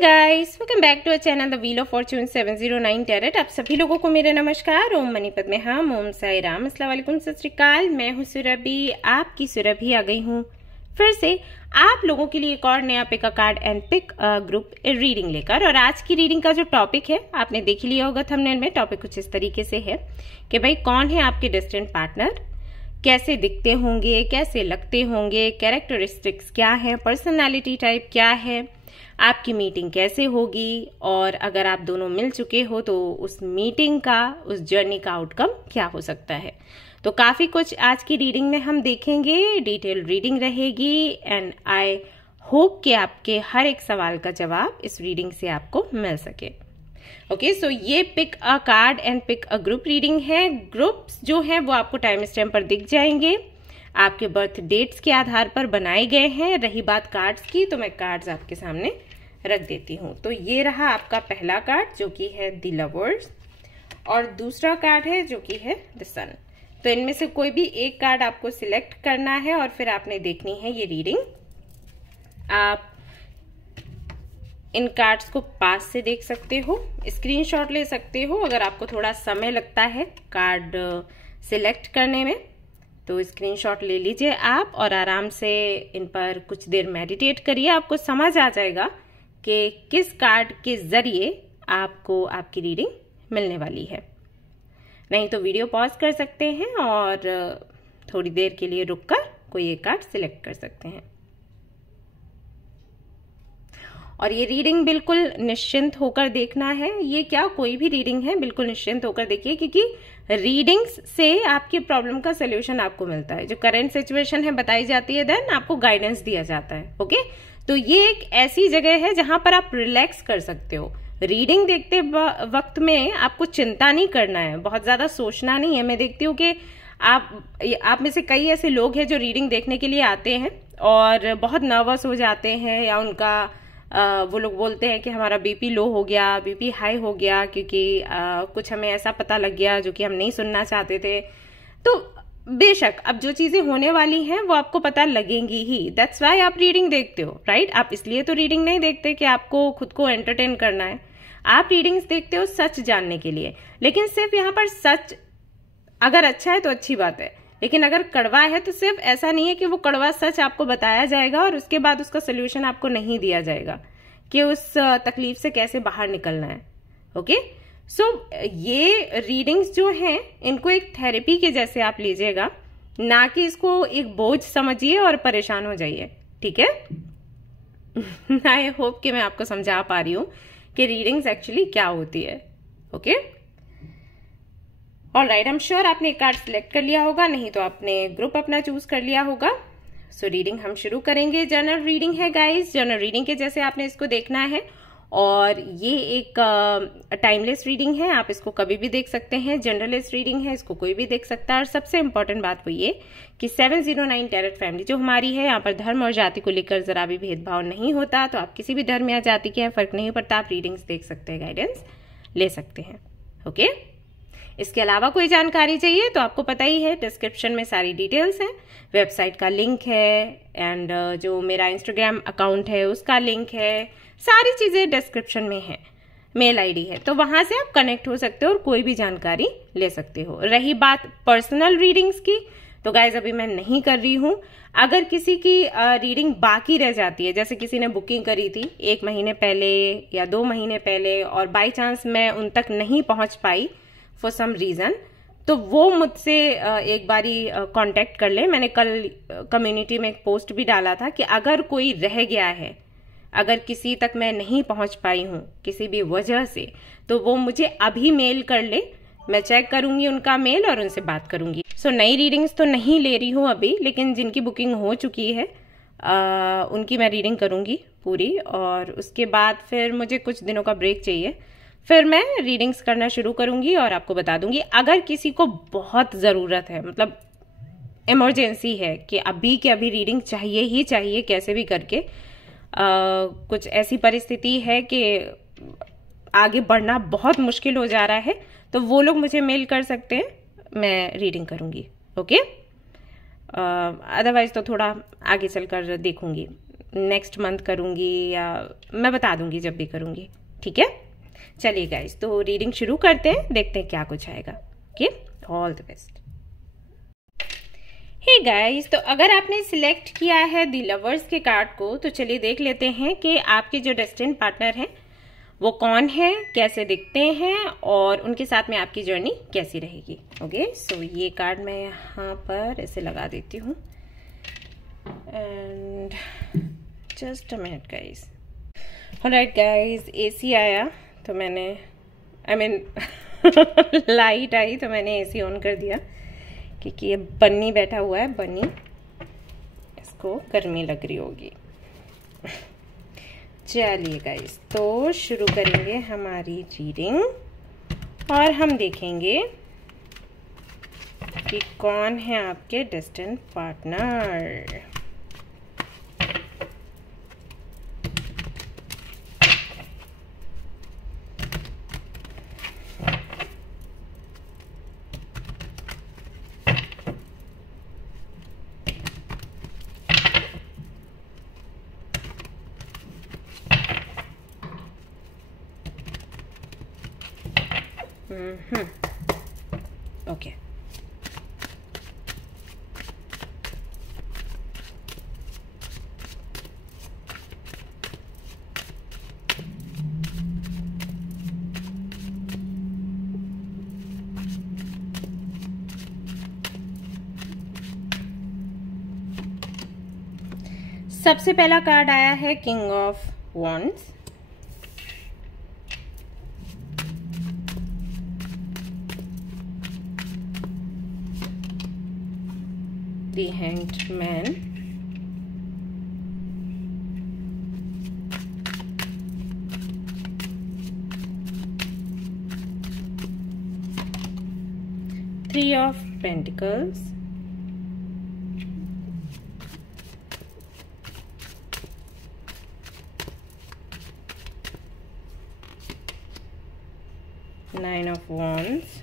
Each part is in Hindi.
Guys, welcome back to our channel the wheel of fortune 709 tarot. आप सभी लोगों को मेरा नमस्कार। ओम मणिपत में हम, ओम साई राम, अस्सलाम वालेकुम, सत श्री अकाल। मैं हूँ सुरभि, आपकी सुरभि आ गई हूँ फिर से आप लोगों के लिए एक और नया pick a card and pick group reading लेकर। और आज की रीडिंग का जो टॉपिक है आपने देख लिया होगा थंबनेल में। टॉपिक कुछ इस तरीके से है कि भाई कौन है आपके डिस्टेंट पार्टनर, कैसे दिखते होंगे, कैसे लगते होंगे, कैरेक्टरिस्टिक्स क्या है, पर्सनालिटी टाइप क्या है, आपकी मीटिंग कैसे होगी, और अगर आप दोनों मिल चुके हो तो उस मीटिंग का, उस जर्नी का आउटकम क्या हो सकता है। तो काफी कुछ आज की रीडिंग में हम देखेंगे, डिटेल रीडिंग रहेगी एंड आई होप कि आपके हर एक सवाल का जवाब इस रीडिंग से आपको मिल सके। ओके, सो ये pick a card and pick a group reading है। ग्रुप्स जो है वो आपको टाइम स्टैम्प पर दिख जाएंगे, आपके बर्थ डेट्स के आधार पर बनाए गए हैं। रही बात कार्ड्स की, तो मैं कार्ड्स आपके सामने रख देती हूँ। तो ये रहा आपका पहला कार्ड जो कि है द लवर्स, और दूसरा कार्ड है जो कि है द सन। तो इनमें से कोई भी एक कार्ड आपको सिलेक्ट करना है और फिर आपने देखनी है ये रीडिंग। आप इन कार्ड्स को पास से देख सकते हो, स्क्रीनशॉट ले सकते हो। अगर आपको थोड़ा समय लगता है कार्ड सिलेक्ट करने में तो स्क्रीनशॉट ले लीजिए आप और आराम से इन पर कुछ देर मेडिटेट करिए। आपको समझ आ जाएगा कि किस कार्ड के जरिए आपको आपकी रीडिंग मिलने वाली है। नहीं तो वीडियो पॉज कर सकते हैं और थोड़ी देर के लिए रुककर कोई एक कार्ड सिलेक्ट कर सकते हैं। और ये रीडिंग बिल्कुल निश्चिंत होकर देखना है। ये क्या, कोई भी रीडिंग है, बिल्कुल निश्चिंत होकर देखिए, क्योंकि रीडिंग्स से आपकी प्रॉब्लम का सोल्यूशन आपको मिलता है। जो करंट सिचुएशन है बताई जाती है, देन आपको गाइडेंस दिया जाता है। ओके, तो ये एक ऐसी जगह है जहां पर आप रिलैक्स कर सकते हो। रीडिंग देखते वक्त में आपको चिंता नहीं करना है, बहुत ज्यादा सोचना नहीं है। मैं देखती हूँ कि आप में से कई ऐसे लोग हैं जो रीडिंग देखने के लिए आते हैं और बहुत नर्वस हो जाते हैं, या उनका वो लोग बोलते हैं कि हमारा बीपी लो हो गया, बीपी हाई हो गया, क्योंकि कुछ हमें ऐसा पता लग गया जो कि हम नहीं सुनना चाहते थे। तो बेशक अब जो चीजें होने वाली हैं वो आपको पता लगेंगी ही। दैट्स वाई आप रीडिंग देखते हो, राइट? आप इसलिए तो रीडिंग नहीं देखते कि आपको खुद को एंटरटेन करना है। आप रीडिंग्स देखते हो सच जानने के लिए। लेकिन सिर्फ यहाँ पर सच अगर अच्छा है तो अच्छी बात है, लेकिन अगर कड़वा है तो सिर्फ ऐसा नहीं है कि वो कड़वा सच आपको बताया जाएगा और उसके बाद उसका सोल्यूशन आपको नहीं दिया जाएगा कि उस तकलीफ से कैसे बाहर निकलना है। ओके, सो ये रीडिंग्स जो हैं इनको एक थेरेपी के जैसे आप लीजिएगा, ना कि इसको एक बोझ समझिए और परेशान हो जाइए। ठीक है? आई होप कि मैं आपको समझा पा रही हूं कि रीडिंग्स एक्चुअली क्या होती है। Okay, alright, I am sure आपने एक कार्ड सिलेक्ट कर लिया होगा, नहीं तो आपने ग्रुप अपना चूज कर लिया होगा। सो रीडिंग हम शुरू करेंगे। जनरल रीडिंग है गाइस, जनरल रीडिंग के जैसे आपने इसको देखना है। और ये एक टाइमलेस रीडिंग है, आप इसको कभी भी देख सकते हैं। जनरलेस रीडिंग है, इसको कोई भी देख सकता है। और सबसे इंपॉर्टेंट बात वो ये कि 709 टैरेट फैमिली जो हमारी है, यहाँ पर धर्म और जाति को लेकर जरा भी भेदभाव नहीं होता। तो आप किसी भी धर्म या जाति के हैं, फर्क नहीं पड़ता, आप रीडिंग्स देख सकते हैं, गाइडेंस ले सकते हैं। ओके, इसके अलावा कोई जानकारी चाहिए तो आपको पता ही है, डिस्क्रिप्शन में सारी डिटेल्स हैं, वेबसाइट का लिंक है एंड जो मेरा इंस्टाग्राम अकाउंट है उसका लिंक है, सारी चीजें डिस्क्रिप्शन में है। मेल आईडी है, तो वहां से आप कनेक्ट हो सकते हो और कोई भी जानकारी ले सकते हो। रही बात पर्सनल रीडिंग्स की, तो गाइज अभी मैं नहीं कर रही हूं। अगर किसी की रीडिंग बाकी रह जाती है, जैसे किसी ने बुकिंग करी थी 1 महीने पहले या 2 महीने पहले और बाई चांस मैं उन तक नहीं पहुंच पाई फॉर सम रीजन, तो वो मुझसे एक बारी कांटेक्ट कर ले। मैंने कल कम्युनिटी में एक पोस्ट भी डाला था कि अगर कोई रह गया है, अगर किसी तक मैं नहीं पहुंच पाई हूं किसी भी वजह से, तो वो मुझे अभी मेल कर ले, मैं चेक करूंगी उनका मेल और उनसे बात करूंगी। सो नई रीडिंग्स तो नहीं ले रही हूं अभी, लेकिन जिनकी बुकिंग हो चुकी है उनकी मैं रीडिंग करूंगी पूरी। और उसके बाद फिर मुझे कुछ दिनों का ब्रेक चाहिए, फिर मैं रीडिंग्स करना शुरू करूंगी और आपको बता दूंगी। अगर किसी को बहुत जरूरत है, मतलब इमरजेंसी है कि अभी के अभी रीडिंग चाहिए ही चाहिए कैसे भी करके, कुछ ऐसी परिस्थिति है कि आगे बढ़ना बहुत मुश्किल हो जा रहा है, तो वो लोग मुझे मेल कर सकते हैं, मैं रीडिंग करूंगी। ओके, अदरवाइज तो थोड़ा आगे चलकर देखूंगी। नेक्स्ट मंथ करूँगी या मैं बता दूँगी जब भी करूँगी, ठीक है। चलिए गाइस, तो रीडिंग शुरू करते हैं, देखते हैं क्या कुछ आएगा। Okay, all the best. Hey guys, तो अगर आपने सिलेक्ट किया है द लवर्स के कार्ड को, तो चलिए देख लेते हैं कि आपके जो डेस्टिन्ड पार्टनर हैं वो कौन है, कैसे दिखते हैं और उनके साथ में आपकी जर्नी कैसी रहेगी। ओके, सो ये कार्ड मैं यहाँ पर ऐसे लगा देती हूँ and just a minute guys. Alright guys, AC आया तो मैंने लाइट आई तो मैंने एसी ऑन कर दिया क्योंकि ये बन्नी बैठा हुआ है, बन्नी, इसको गर्मी लग रही होगी। चलिए गाइस, तो शुरू करेंगे हमारी रीडिंग और हम देखेंगे कि कौन है आपके डेस्टिन्ड पार्टनर। ओके, सबसे पहला कार्ड आया है king of wands, the hanged man, three of pentacles, nine of wands,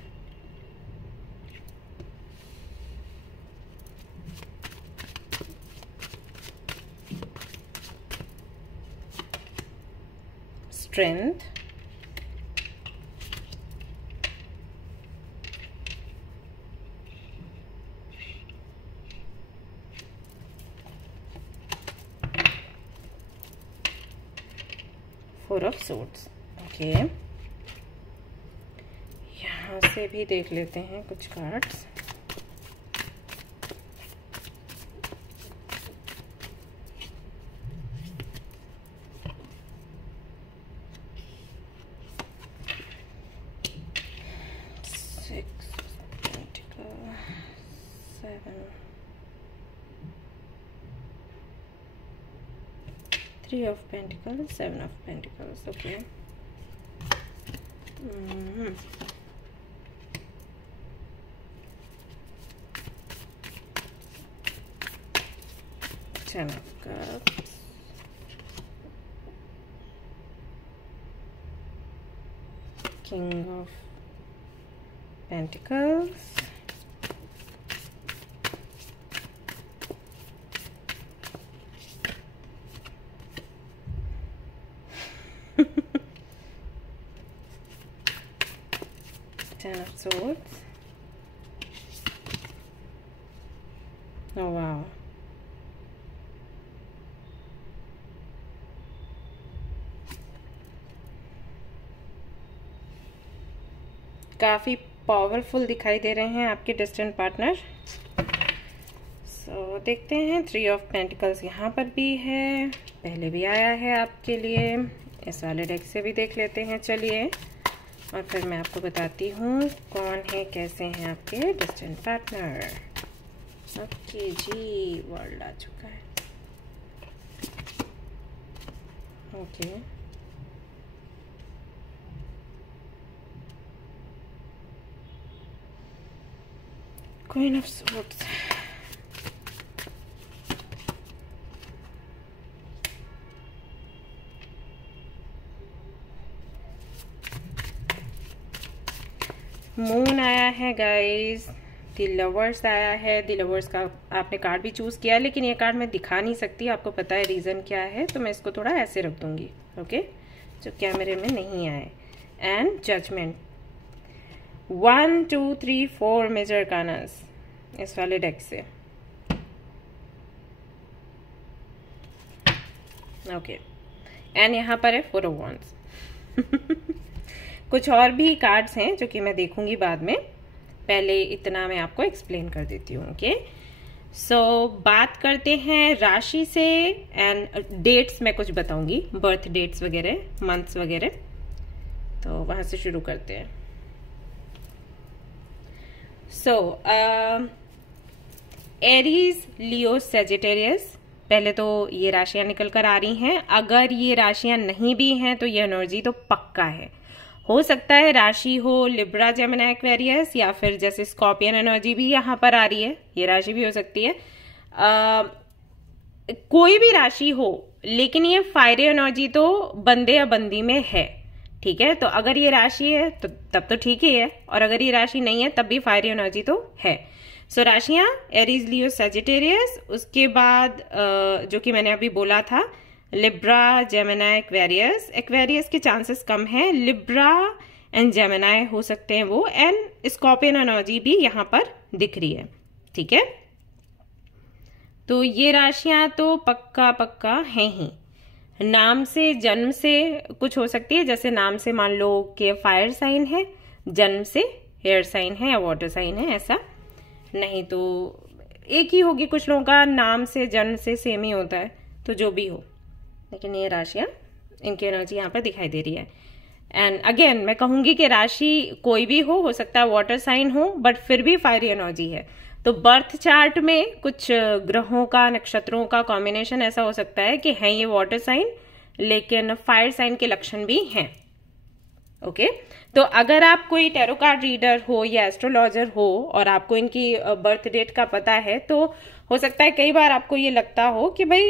strength, four of swords। Okay, यहाँ से भी देख लेते हैं कुछ cards. Three of Pentacles, Seven of Pentacles. Okay. Ten of Cups. King of Pentacles. Ten of Swords. Oh wow. काफ़ी पावरफुल दिखाई दे रहे हैं आपके डिस्टेंट पार्टनर। सो देखते हैं, थ्री ऑफ पेंटिकल्स यहाँ पर भी है, पहले भी आया है आपके लिए। इस वाले डेक से भी देख लेते हैं चलिए, और फिर मैं आपको बताती हूँ कौन है, कैसे हैं आपके डिस्टेंट पार्टनर। ओके जी, वर्ल्ड आ चुका है। Okay, queen of swords, moon आया है गाइस, द लवर्स आया है। द लवर्स का आपने कार्ड भी चूज किया, लेकिन ये कार्ड मैं दिखा नहीं सकती, आपको पता है रीजन क्या है, तो मैं इसको थोड़ा ऐसे रख दूंगी, ओके, जो कैमरे में नहीं आए। एंड जजमेंट, 1 2 3 4 मेजर अर्कानास इस वाले डेक से, ओके। एंड यहाँ पर है 4 ऑफ वांड्स। कुछ और भी कार्ड्स हैं जो कि मैं देखूंगी बाद में, पहले इतना मैं आपको एक्सप्लेन कर देती हूँ, ओके। सो बात करते हैं राशि से, एंड डेट्स मैं कुछ बताऊंगी, बर्थ डेट्स वगैरह, मंथ्स वगैरह, तो वहां से शुरू करते हैं। सो एरीज, लियो, सेजिटेरियस, पहले तो ये राशियां निकल कर आ रही हैं। अगर ये राशियां नहीं भी हैं तो ये एनर्जी तो पक्का है। हो सकता है राशि हो लिब्रा, जेमिनी, एक्वेरियस, या फिर जैसे स्कॉर्पियन एनर्जी भी यहाँ पर आ रही है, ये राशि भी हो सकती है। कोई भी राशि हो, लेकिन ये फायरी एनर्जी तो बंदे या बंदी में है, ठीक है। तो अगर ये राशि है तो तब तो ठीक ही है, और अगर ये राशि नहीं है तब भी फायरी एनर्जी तो है। सो राशियां एरीज, लियो, सजिटेरियस, उसके बाद जो कि मैंने अभी बोला था लिब्रा, जेमिनी, एक्वेरियस। एक्वेरियस के चांसेस कम हैं, लिब्रा एंड जेमिनी हो सकते हैं वो, एंड स्कॉर्पियन एनर्जी भी यहाँ पर दिख रही है, ठीक है। तो ये राशियां तो पक्का पक्का हैं ही। नाम से, जन्म से कुछ हो सकती है, जैसे नाम से मान लो कि फायर साइन है, जन्म से एयर साइन है या वाटर साइन है, ऐसा नहीं तो एक ही होगी। कुछ लोगों का नाम से, जन्म से सेम ही होता है, तो जो भी हो, लेकिन ये राशियां, इनकी एनर्जी यहाँ पर दिखाई दे रही है। एंड अगेन मैं कहूंगी कि राशि कोई भी हो सकता है वाटर साइन हो, बट फिर भी फायरी एनर्जी है। तो बर्थ चार्ट में कुछ ग्रहों का, नक्षत्रों का कॉम्बिनेशन ऐसा हो सकता है कि है ये वाटर साइन, लेकिन फायर साइन के लक्षण भी हैं, ओके। तो अगर आप कोई टैरो कार्ड रीडर हो या एस्ट्रोलॉजर हो और आपको इनकी बर्थ डेट का पता है, तो हो सकता है कई बार आपको ये लगता हो कि भाई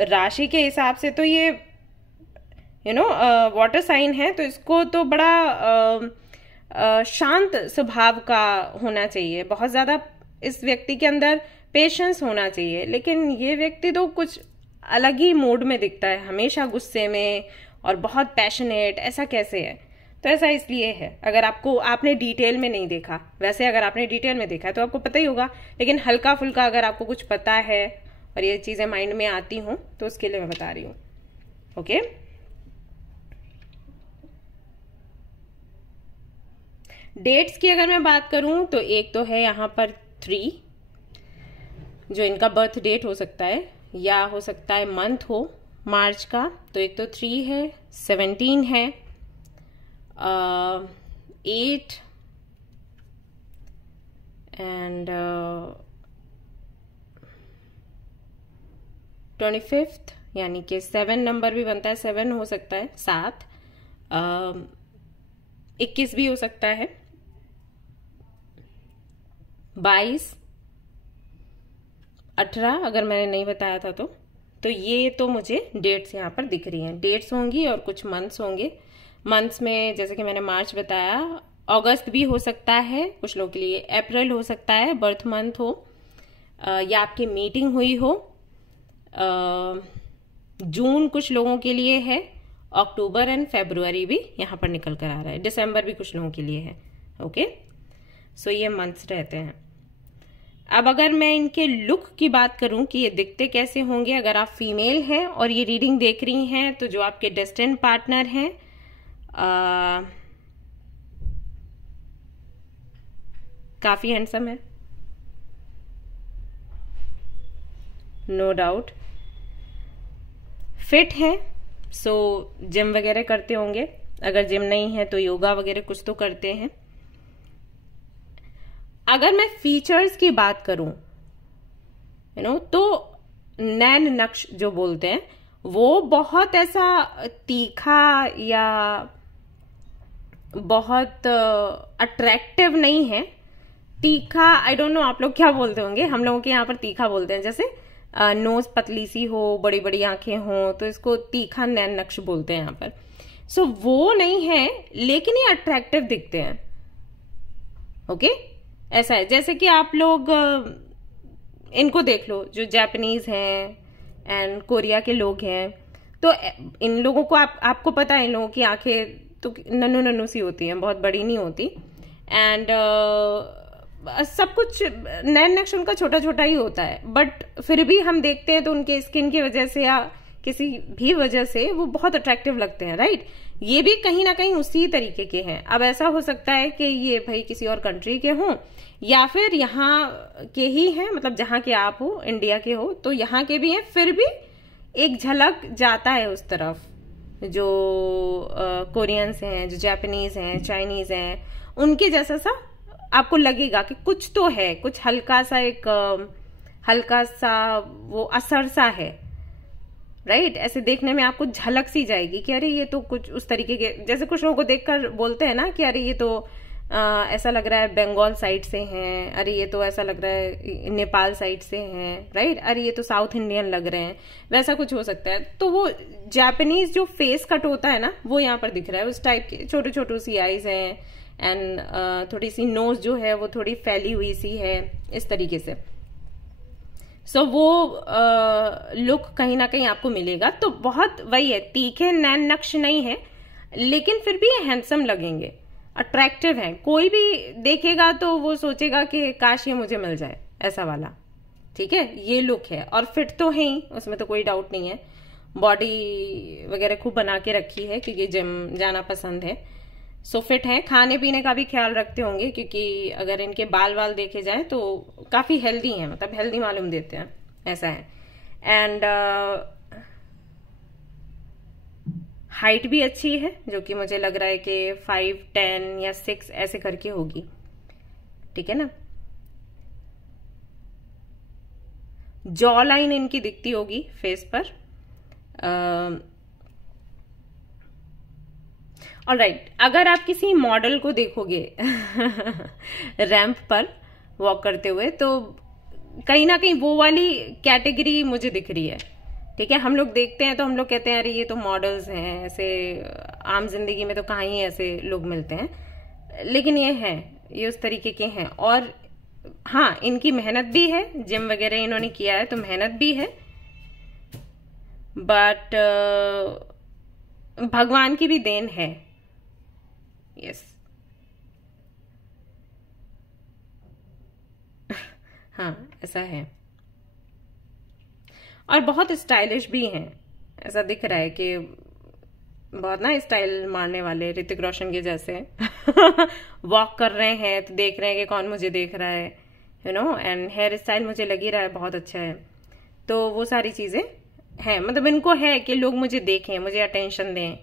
राशि के हिसाब से तो ये वाटर साइन है, तो इसको तो बड़ा शांत स्वभाव का होना चाहिए, बहुत ज्यादा इस व्यक्ति के अंदर पेशेंस होना चाहिए, लेकिन ये व्यक्ति तो कुछ अलग ही मूड में दिखता है, हमेशा गुस्से में और बहुत पैशनेट, ऐसा कैसे है? तो ऐसा इसलिए है, अगर आपने डिटेल में नहीं देखा, वैसे अगर आपने डिटेल में देखा है तो आपको पता ही होगा, लेकिन हल्का फुल्का अगर आपको कुछ पता है और ये चीजें माइंड में आती हूं तो उसके लिए मैं बता रही हूं, ओके। डेट्स की अगर मैं बात करूं तो एक तो है यहाँ पर 3, जो इनका बर्थ डेट हो सकता है, या हो सकता है मंथ हो मार्च का, तो एक तो 3 है, 17 है, 8 एंड 25, यानी कि 7 नंबर भी बनता है, 7 हो सकता है, 7, 21 भी हो सकता है, 22, 18 अगर मैंने नहीं बताया था तो ये तो मुझे डेट्स यहाँ पर दिख रही हैं, डेट्स होंगी और कुछ मंथ्स होंगे। मंथ्स में जैसे कि मैंने मार्च बताया, अगस्त भी हो सकता है कुछ लोगों के लिए, अप्रैल हो सकता है बर्थ मंथ हो, या आपकी मीटिंग हुई हो, जून कुछ लोगों के लिए है, अक्टूबर एंड फरवरी भी यहाँ पर निकल कर आ रहा है, दिसंबर भी कुछ लोगों के लिए है, ओके। सो ये मंथ्स रहते हैं। अब अगर मैं इनके लुक की बात करूं कि ये दिखते कैसे होंगे, अगर आप फीमेल हैं और ये रीडिंग देख रही हैं, तो जो आपके डेस्टिन्ड पार्टनर हैं, काफी हैंडसम है, नो डाउट, फिट है, सो जिम वगैरह करते होंगे, अगर जिम नहीं है तो योगा वगैरह कुछ तो करते हैं। अगर मैं फीचर्स की बात करूं, तो नैन नक्श जो बोलते हैं, वो बहुत ऐसा तीखा या बहुत अट्रैक्टिव नहीं है। तीखा, आई डोंट नो आप लोग क्या बोलते होंगे, हम लोगों के यहाँ पर तीखा बोलते हैं, जैसे नोज पतली सी हो, बड़ी बड़ी आंखें हो, तो इसको तीखा नैन नक्श बोलते हैं यहाँ पर। सो वो नहीं है, लेकिन ये अट्रैक्टिव दिखते हैं, ओके। ऐसा है। जैसे कि आप लोग इनको देख लो, जो जापानीज हैं एंड कोरिया के लोग हैं, तो इन लोगों को आपको पता है, इन लोगों की आंखें तो नन्नू नन्नू सी होती हैं, बहुत बड़ी नहीं होती। एंड सब कुछ नैन नक्श उनका छोटा छोटा ही होता है, बट फिर भी हम देखते हैं तो उनके स्किन की वजह से या किसी भी वजह से वो बहुत अट्रैक्टिव लगते हैं, राइट। ये भी कहीं ना कहीं उसी तरीके के हैं। अब ऐसा हो सकता है कि ये भाई किसी और कंट्री के हों या फिर यहाँ के ही हैं, मतलब जहाँ के आप हो, इंडिया के हो तो यहाँ के भी हैं, फिर भी एक झलक जाता है उस तरफ। जो कोरियंस हैं, जो जापानीज हैं, चाइनीज हैं, उनके जैसा सा आपको लगेगा कि कुछ तो है, कुछ हल्का सा, एक हल्का सा वो असर सा है, राइट। ऐसे देखने में आपको झलक सी जाएगी कि अरे ये तो कुछ उस तरीके के, जैसे कुछ लोगों को देखकर बोलते हैं ना कि अरे ये तो ऐसा लग रहा है बंगाल साइड से हैं, अरे ये तो ऐसा लग रहा है नेपाल साइड से हैं, राइट, अरे ये तो साउथ इंडियन लग रहे हैं, वैसा कुछ हो सकता है। तो वो जापानीज जो फेस कट होता है ना, वो यहाँ पर दिख रहा है। उस टाइप के छोटे छोटे सी आईज हैं एंड थोड़ी सी नोज जो है वो थोड़ी फैली हुई सी है, इस तरीके से। सो वो लुक कहीं ना कहीं आपको मिलेगा। तो बहुत वही है, तीखे नैन नक्श नहीं है, लेकिन फिर भी ये हैंडसम लगेंगे, अट्रैक्टिव है। कोई भी देखेगा तो वो सोचेगा कि काश ये मुझे मिल जाए, ऐसा वाला, ठीक है। ये लुक है और फिट तो है ही, उसमें तो कोई डाउट नहीं है। बॉडी वगैरह खूब बना के रखी है क्योंकि जिम जाना पसंद है। सो फिट है। खाने पीने का भी ख्याल रखते होंगे क्योंकि अगर इनके बाल वाल देखे जाए तो काफी हेल्दी हैं, मतलब हेल्दी मालूम देते हैं, ऐसा है। एंड हाइट भी अच्छी है, जो कि मुझे लग रहा है कि 5, 10 या 6 ऐसे करके होगी, ठीक है ना। जॉ लाइन इनकी दिखती होगी फेस पर। ऑलराइट, अगर आप किसी मॉडल को देखोगे रैंप पर वॉक करते हुए, तो कहीं ना कहीं वो वाली कैटेगरी मुझे दिख रही है, ठीक है। हम लोग देखते हैं तो हम लोग कहते हैं अरे ये तो मॉडल्स हैं, ऐसे आम जिंदगी में तो कहाँ ही ऐसे लोग मिलते हैं, लेकिन ये हैं, ये उस तरीके के हैं। और हाँ, इनकी मेहनत भी है, जिम वगैरह इन्होंने किया है तो मेहनत भी है, बट भगवान की भी देन है। यस हाँ, ऐसा है। और बहुत स्टाइलिश भी हैं, ऐसा दिख रहा है कि बहुत ना स्टाइल मारने वाले, ऋतिक रोशन के जैसे वॉक कर रहे हैं तो देख रहे हैं कि कौन मुझे देख रहा है, you know. And hair style मुझे लग ही रहा है बहुत अच्छा है। तो वो सारी चीजें हैं, मतलब इनको है कि लोग मुझे देखें, मुझे अटेंशन दें,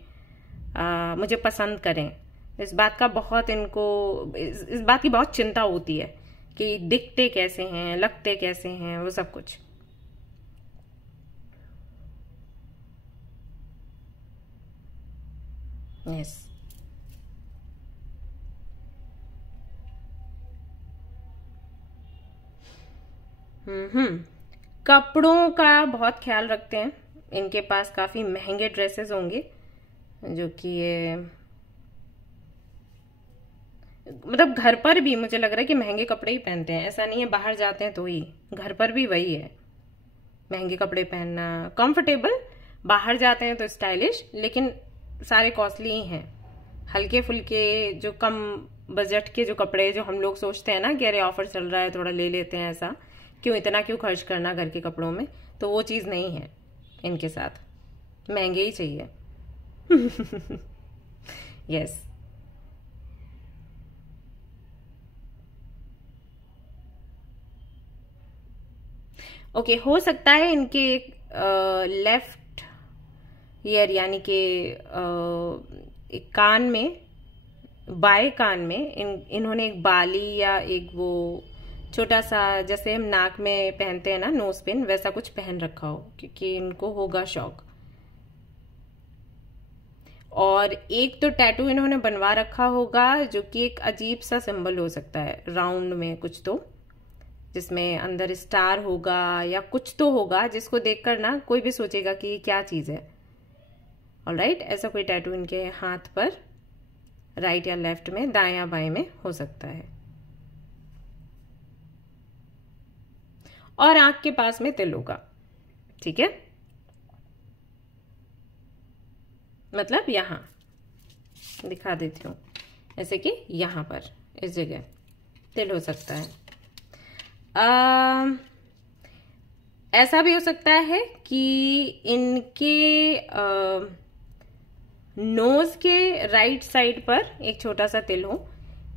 मुझे पसंद करें। इस बात का बहुत इनको, इस बात की बहुत चिंता होती है कि दिखते कैसे हैं, लगते कैसे हैं, वो सब कुछ। यस कपड़ों का बहुत ख्याल रखते हैं। इनके पास काफी महंगे ड्रेसेस होंगे, जो कि ये मतलब घर पर भी मुझे लग रहा है कि महंगे कपड़े ही पहनते हैं। ऐसा नहीं है बाहर जाते हैं तो ही, घर पर भी वही है, महंगे कपड़े पहनना, कंफर्टेबल। बाहर जाते हैं तो स्टाइलिश, लेकिन सारे कॉस्टली ही हैं। हल्के फुल्के जो कम बजट के जो कपड़े, जो हम लोग सोचते हैं ना कि अरे ऑफर चल रहा है थोड़ा ले लेते हैं, ऐसा क्यों, इतना क्यों खर्च करना घर के कपड़ों में, तो वो चीज नहीं है इनके साथ, महंगे ही चाहिए। यस ओके, हो सकता है इनके लेफ्ट ईयर यानी कि एक कान में, बाएं कान में इन्होंने एक बाली या एक वो छोटा सा, जैसे हम नाक में पहनते हैं ना नोज पिन, वैसा कुछ पहन रखा हो, क्योंकि इनको होगा शौक। और एक तो टैटू इन्होंने बनवा रखा होगा जो कि एक अजीब सा सिंबल हो सकता है, राउंड में कुछ तो, जिसमें अंदर स्टार होगा या कुछ तो होगा, जिसको देखकर ना कोई भी सोचेगा कि ये क्या चीज है। ऑलराइट, ऐसा कोई टैटू इनके हाथ पर, राइट या लेफ्ट में, दाएं या बाएं में हो सकता है। और आंख के पास में तिल होगा, ठीक है। मतलब यहां दिखा देती हूं, जैसे कि यहां पर इस जगह तिल हो सकता है। ऐसा भी हो सकता है कि इनके नोज के राइट साइड पर एक छोटा सा तिल हो,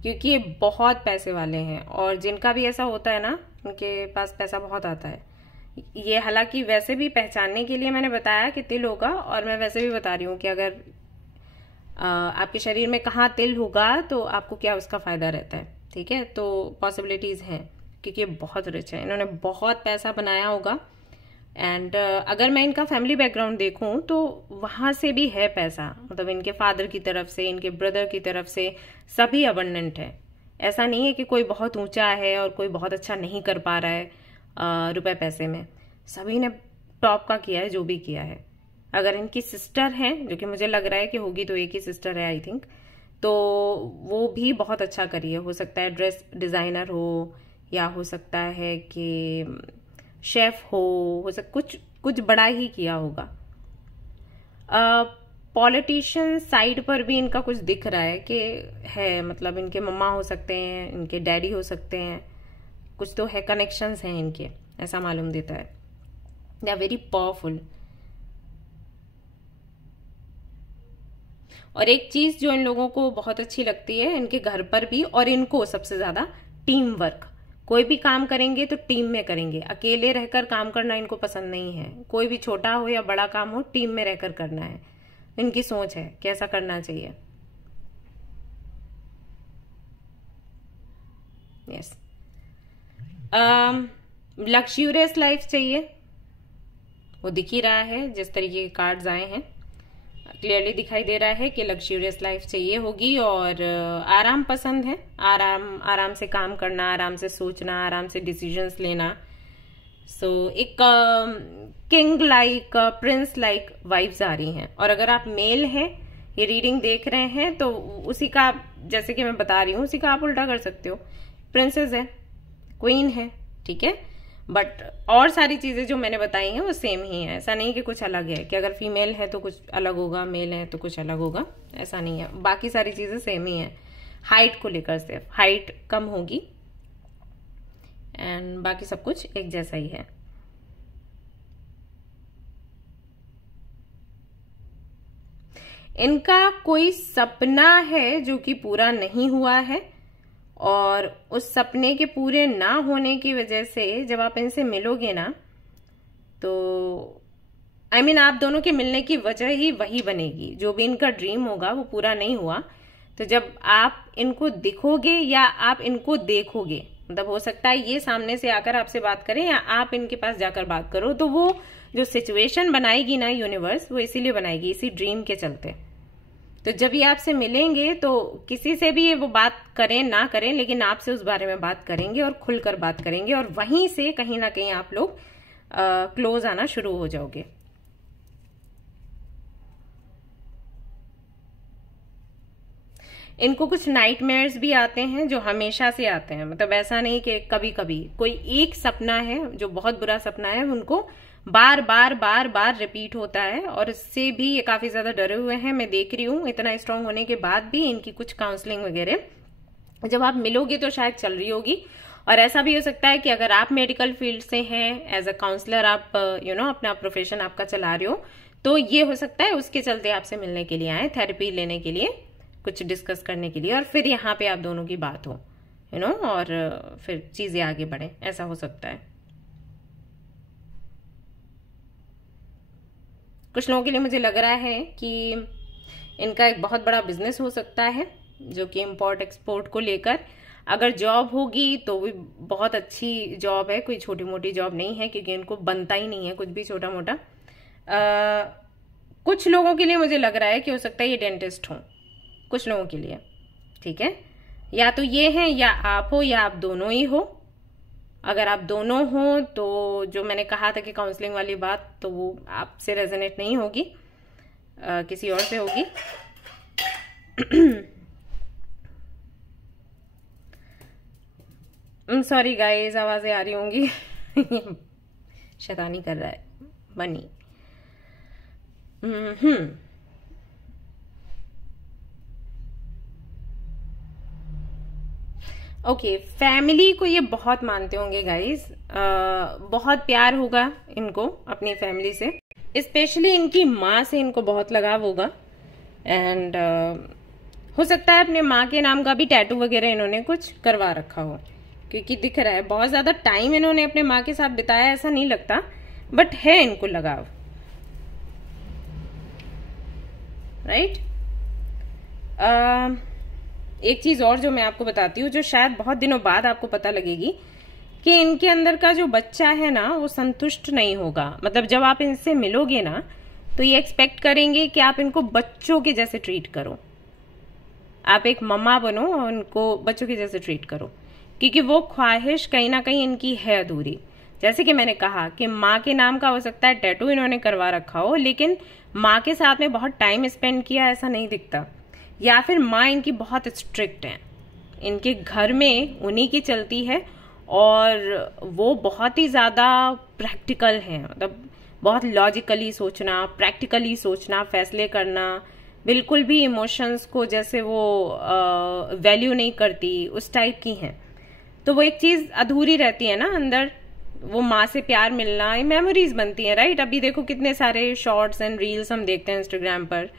क्योंकि ये बहुत पैसे वाले हैं और जिनका भी ऐसा होता है ना, उनके पास पैसा बहुत आता है। ये हालांकि वैसे भी पहचानने के लिए मैंने बताया कि तिल होगा, और मैं वैसे भी बता रही हूँ कि अगर आपके शरीर में कहाँ तिल होगा तो आपको क्या उसका फायदा रहता है, ठीक है। तो पॉसिबिलिटीज हैं, क्योंकि ये बहुत रिच है, इन्होंने बहुत पैसा बनाया होगा। एंड अगर मैं इनका फैमिली बैकग्राउंड देखूं तो वहां से भी है पैसा, मतलब इनके फादर की तरफ से, इनके ब्रदर की तरफ से सभी अबंडेंट है। ऐसा नहीं है कि कोई बहुत ऊंचा है और कोई बहुत अच्छा नहीं कर पा रहा है रुपए पैसे में। सभी ने टॉप का किया है जो भी किया है। अगर इनकी सिस्टर है, जो कि मुझे लग रहा है कि होगी, तो एक ही सिस्टर है आई थिंक, तो वो भी बहुत अच्छा करी है। हो सकता है ड्रेस डिजाइनर हो, या हो सकता है कि शेफ हो सकता, कुछ बड़ा ही किया होगा। पॉलिटिशियन साइड पर भी इनका कुछ दिख रहा है कि है, मतलब इनके मम्मा हो सकते हैं, इनके डैडी हो सकते हैं, कुछ तो है, कनेक्शंस हैं इनके, ऐसा मालूम देता है। They are very powerful. और एक चीज जो इन लोगों को बहुत अच्छी लगती है इनके घर पर भी, और इनको सबसे ज्यादा टीम वर्क। कोई भी काम करेंगे तो टीम में करेंगे, अकेले रहकर काम करना इनको पसंद नहीं है। कोई भी छोटा हो या बड़ा काम हो, टीम में रहकर करना है, इनकी सोच है कि ऐसा करना चाहिए। यस, लग्जूरियस लाइफ चाहिए, वो दिख ही रहा है जिस तरीके के कार्ड्स आए हैं, क्लियरली दिखाई दे रहा है कि लग्जूरियस लाइफ चाहिए होगी। और आराम पसंद है, आराम से काम करना, आराम से सोचना, आराम से डिसीजंस लेना। सो एक king like, prince like vibes आ रही हैं। और अगर आप मेल हैं, ये रीडिंग देख रहे हैं, तो उसी का आप, जैसे कि मैं बता रही हूँ, उसी का आप उल्टा कर सकते हो। प्रिंसेस है, क्वीन है, ठीक है, बट और सारी चीजें जो मैंने बताई हैं वो सेम ही है। ऐसा नहीं कि कुछ अलग है, कि अगर फीमेल है तो कुछ अलग होगा, मेल है तो कुछ अलग होगा, ऐसा नहीं है। बाकी सारी चीजें सेम ही है। हाइट को लेकर सिर्फ हाइट कम होगी, एंड बाकी सब कुछ एक जैसा ही है। इनका कोई सपना है जो कि पूरा नहीं हुआ है, और उस सपने के पूरे ना होने की वजह से जब आप इनसे मिलोगे ना, तो I mean, आप दोनों के मिलने की वजह ही वही बनेगी। जो भी इनका ड्रीम होगा वो पूरा नहीं हुआ, तो जब आप इनको दिखोगे या आप इनको देखोगे, मतलब हो सकता है ये सामने से आकर आपसे बात करें या आप इनके पास जाकर बात करो, तो वो जो सिचुएशन बनाएगी ना यूनिवर्स, वो इसीलिए बनाएगी, इसी ड्रीम के चलते। तो जब ये आपसे मिलेंगे तो किसी से भी वो बात करें ना करें, लेकिन आपसे उस बारे में बात करेंगे और खुलकर बात करेंगे, और वहीं से कहीं ना कहीं आप लोग क्लोज आना शुरू हो जाओगे। इनको कुछ नाइटमेयर्स भी आते हैं जो हमेशा से आते हैं, मतलब ऐसा नहीं कि कभी कभी। कोई एक सपना है जो बहुत बुरा सपना है, उनको बार बार बार बार रिपीट होता है, और इससे भी ये काफी ज्यादा डरे हुए हैं। मैं देख रही हूँ इतना स्ट्रांग होने के बाद भी इनकी कुछ काउंसलिंग वगैरह जब आप मिलोगे तो शायद चल रही होगी। और ऐसा भी हो सकता है कि अगर आप मेडिकल फील्ड से हैं, एज अ काउंसलर आप अपना प्रोफेशन आपका चला रहे हो, तो ये हो सकता है उसके चलते आपसे मिलने के लिए आए, थेरेपी लेने के लिए, कुछ डिस्कस करने के लिए, और फिर यहाँ पे आप दोनों की बात हो, और फिर चीजें आगे बढ़े, ऐसा हो सकता है। कुछ लोगों के लिए मुझे लग रहा है कि इनका एक बहुत बड़ा बिजनेस हो सकता है, जो कि इंपोर्ट एक्सपोर्ट को लेकर। अगर जॉब होगी तो भी बहुत अच्छी जॉब है, कोई छोटी मोटी जॉब नहीं है, क्योंकि इनको बनता ही नहीं है कुछ भी छोटा मोटा। कुछ लोगों के लिए मुझे लग रहा है कि हो सकता है ये डेंटिस्ट हो, कुछ लोगों के लिए, ठीक है। या तो ये हैं, या आप हो, या आप दोनों ही हो। अगर आप दोनों हो तो जो मैंने कहा था कि काउंसलिंग वाली बात, तो वो आपसे रेजोनेट नहीं होगी, किसी और से होगी। सॉरी गाइस, आवाजें आ रही होंगी। शैतानी कर रहा है बनी। ओके, फैमिली को ये बहुत मानते होंगे गाइस, बहुत प्यार होगा इनको अपनी फैमिली से, स्पेशली इनकी माँ से इनको बहुत लगाव होगा। एंड हो सकता है अपने माँ के नाम का भी टैटू वगैरह इन्होंने कुछ करवा रखा हो, क्योंकि दिख रहा है बहुत ज्यादा टाइम इन्होंने अपने माँ के साथ बिताया ऐसा नहीं लगता, बट है इनको लगाव, राइट। एक चीज और जो मैं आपको बताती हूँ, जो शायद बहुत दिनों बाद आपको पता लगेगी, कि इनके अंदर का जो बच्चा है ना वो संतुष्ट नहीं होगा। मतलब जब आप इनसे मिलोगे ना तो ये एक्सपेक्ट करेंगे कि आप इनको बच्चों के जैसे ट्रीट करो, आप एक मम्मा बनो और उनको बच्चों के जैसे ट्रीट करो, क्योंकि वो ख्वाहिश कहीं ना कहीं इनकी है अधूरी। जैसे कि मैंने कहा कि माँ के नाम का हो सकता है टैटू इन्होंने करवा रखा हो, लेकिन माँ के साथ में बहुत टाइम स्पेंड किया ऐसा नहीं दिखता, या फिर माँ इनकी बहुत स्ट्रिक्ट है, इनके घर में उन्हीं की चलती है और वो बहुत ही ज्यादा प्रैक्टिकल है। मतलब बहुत लॉजिकली सोचना, प्रैक्टिकली सोचना, फैसले करना, बिल्कुल भी इमोशंस को जैसे वो वैल्यू नहीं करती, उस टाइप की हैं। तो वो एक चीज अधूरी रहती है ना अंदर, वो माँ से प्यार मिलना, ये मेमोरीज बनती है, राइट। अभी देखो कितने सारे शॉर्ट्स एंड रील्स हम देखते हैं इंस्टाग्राम पर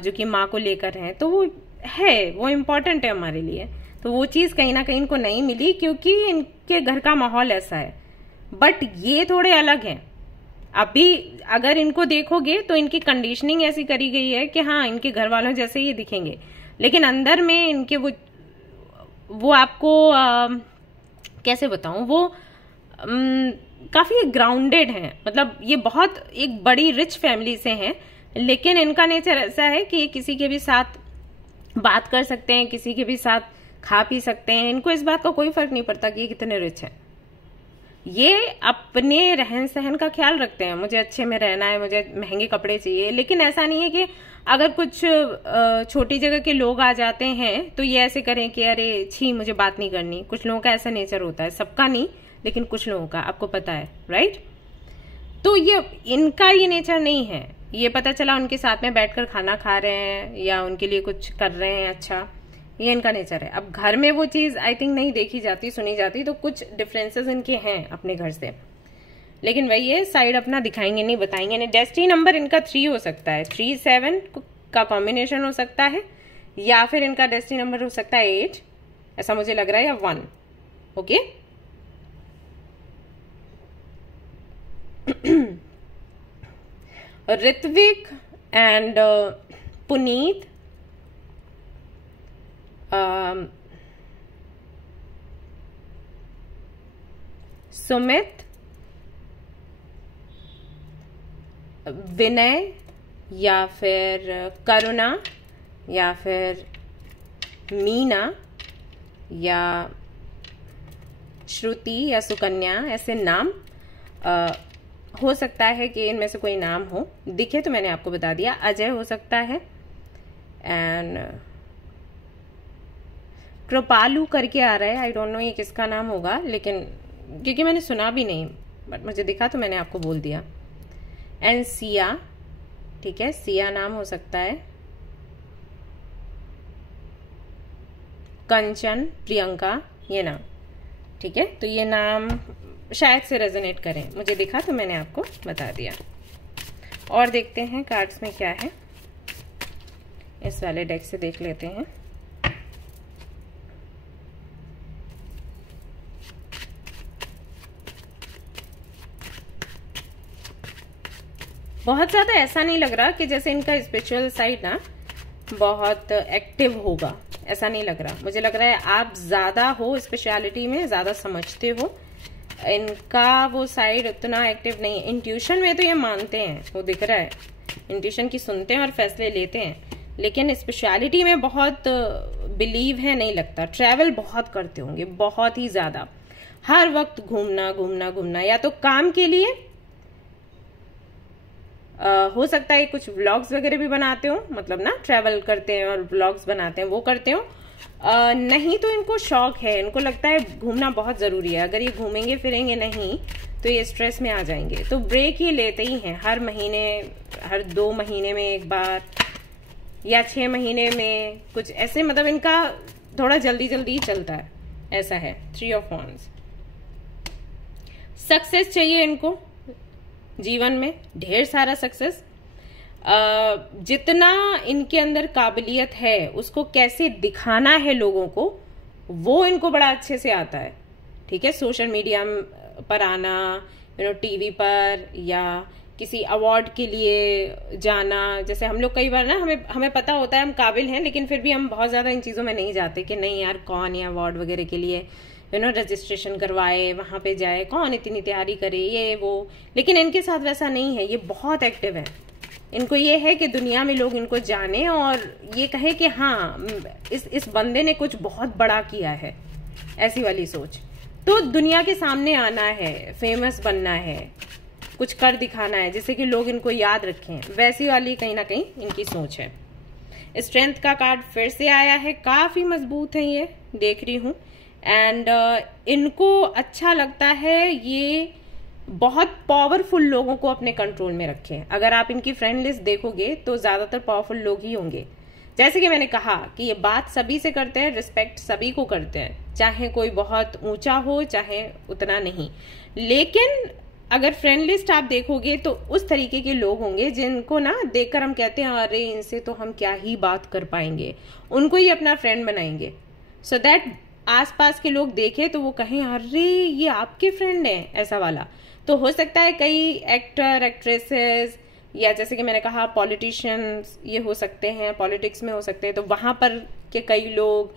जो कि माँ को लेकर हैं, तो वो है, वो इम्पोर्टेंट है हमारे लिए। तो वो चीज कहीं ना कहीं इनको नहीं मिली क्योंकि इनके घर का माहौल ऐसा है। बट ये थोड़े अलग हैं। अभी अगर इनको देखोगे तो इनकी कंडीशनिंग ऐसी करी गई है कि हाँ इनके घर वालों जैसे ही दिखेंगे, लेकिन अंदर में इनके वो आपको कैसे बताऊं, वो काफी ग्राउंडेड हैं। मतलब ये बहुत एक बड़ी रिच फैमिली से हैं, लेकिन इनका नेचर ऐसा है कि किसी के भी साथ बात कर सकते हैं, किसी के भी साथ खा पी सकते हैं, इनको इस बात का कोई फर्क नहीं पड़ता कि ये कितने रिच हैं। ये अपने रहन सहन का ख्याल रखते हैं, मुझे अच्छे में रहना है, मुझे महंगे कपड़े चाहिए, लेकिन ऐसा नहीं है कि अगर कुछ छोटी जगह के लोग आ जाते हैं तो ये ऐसे करें कि अरे छी मुझे बात नहीं करनी। कुछ लोगों का ऐसा नेचर होता है, सबका नहीं लेकिन कुछ लोगों का, आपको पता है, राइट। तो ये इनका ये नेचर नहीं है। ये पता चला उनके साथ में बैठकर खाना खा रहे हैं या उनके लिए कुछ कर रहे हैं, अच्छा, ये इनका नेचर है। अब घर में वो चीज आई थिंक नहीं देखी जाती, सुनी जाती, तो कुछ डिफरेंसेस इनके हैं अपने घर से, लेकिन वही है, साइड अपना दिखाएंगे नहीं, बताएंगे नहीं। डेस्टिनी नंबर इनका 3 हो सकता है, 3-7 का कॉम्बिनेशन हो सकता है, या फिर इनका डेस्टिनी नंबर हो सकता है 8, ऐसा मुझे लग रहा है, या 1। ओके, ऋत्विक एंड पुनीत, सुमित, विनय, या फिर करुणा, या फिर मीना, या श्रुति, या सुकन्या, ऐसे नाम हो सकता है कि इनमें से कोई नाम हो, दिखे तो मैंने आपको बता दिया। अजय हो सकता है, एंड कृपालू करके आ रहा है, आई डोंट नो ये किसका नाम होगा, लेकिन क्योंकि मैंने सुना भी नहीं, बट मुझे दिखा तो मैंने आपको बोल दिया। एंड सिया, ठीक है, सिया नाम हो सकता है। कंचन, प्रियंका, ये नाम, ठीक है। तो ये नाम शायद से रेजोनेट करें, मुझे दिखा तो मैंने आपको बता दिया। और देखते हैं कार्ड्स में क्या है, इस वाले डेक से देख लेते हैं। बहुत ज्यादा ऐसा नहीं लग रहा कि जैसे इनका स्पिरिचुअल साइड ना बहुत एक्टिव होगा, ऐसा नहीं लग रहा। मुझे लग रहा है आप ज्यादा हो स्पेशलिटी में, ज्यादा समझते हो, इनका वो साइड उतना एक्टिव नहीं है। इंट्यूशन में तो ये मानते हैं, वो दिख रहा है, इंट्यूशन की सुनते हैं और फैसले लेते हैं, लेकिन स्पेशलिटी में बहुत बिलीव है नहीं लगता। ट्रैवल बहुत करते होंगे, बहुत ही ज्यादा, हर वक्त घूमना घूमना घूमना, या तो काम के लिए हो सकता है कुछ व्लॉग्स वगैरह भी बनाते हो, मतलब ना ट्रैवल करते हैं और व्लॉग्स बनाते हैं, वो करते हो, नहीं तो इनको शौक है, इनको लगता है घूमना बहुत जरूरी है। अगर ये घूमेंगे फिरेंगे नहीं तो ये स्ट्रेस में आ जाएंगे, तो ब्रेक ये लेते ही हैं हर महीने, हर 2 महीने में एक बार या 6 महीने में, कुछ ऐसे। मतलब इनका थोड़ा जल्दी जल्दी चलता है, ऐसा है। 3 ऑफ वांड्स। सक्सेस चाहिए इनको जीवन में, ढेर सारा सक्सेस। जितना इनके अंदर काबिलियत है उसको कैसे दिखाना है लोगों को, वो इनको बड़ा अच्छे से आता है। ठीक है, सोशल मीडिया पर आना, टीवी पर, या किसी अवार्ड के लिए जाना। जैसे हम लोग कई बार ना, हमें पता होता है हम काबिल हैं, लेकिन फिर भी हम बहुत ज्यादा इन चीजों में नहीं जाते कि नहीं यार कौन है अवार्ड वगैरह के लिए रजिस्ट्रेशन करवाए, वहां पे जाए, कौन इतनी तैयारी करे, ये वो। लेकिन इनके साथ वैसा नहीं है, ये बहुत एक्टिव है। इनको ये है कि दुनिया में लोग इनको जाने और ये कहे कि हाँ इस बंदे ने कुछ बहुत बड़ा किया है, ऐसी वाली सोच। तो दुनिया के सामने आना है, फेमस बनना है, कुछ कर दिखाना है जिससे कि लोग इनको याद रखें, वैसी वाली कहीं ना कहीं इनकी सोच है। स्ट्रेंथ का कार्ड फिर से आया है, काफी मजबूत है ये, देख रही हूं। एंड इनको अच्छा लगता है ये बहुत पावरफुल लोगों को अपने कंट्रोल में रखें। अगर आप इनकी फ्रेंड लिस्ट देखोगे तो ज्यादातर पावरफुल लोग ही होंगे। जैसे कि मैंने कहा कि ये बात सभी से करते हैं, रिस्पेक्ट सभी को करते हैं, चाहे कोई बहुत ऊंचा हो चाहे उतना नहीं। लेकिन अगर फ्रेंड लिस्ट आप देखोगे तो उस तरीके के लोग होंगे जिनको ना देखकर हम कहते हैं अरे इनसे तो हम क्या ही बात कर पाएंगे, उनको ही अपना फ्रेंड बनाएंगे, सो दैट आसपास के लोग देखें तो वो कहें अरे ये आपके फ्रेंड है, ऐसा वाला। तो हो सकता है कई एक्टर एक्ट्रेसेस या जैसे कि मैंने कहा पॉलिटिशियंस ये हो सकते हैं, पॉलिटिक्स में हो सकते हैं, तो वहां पर के कई लोग,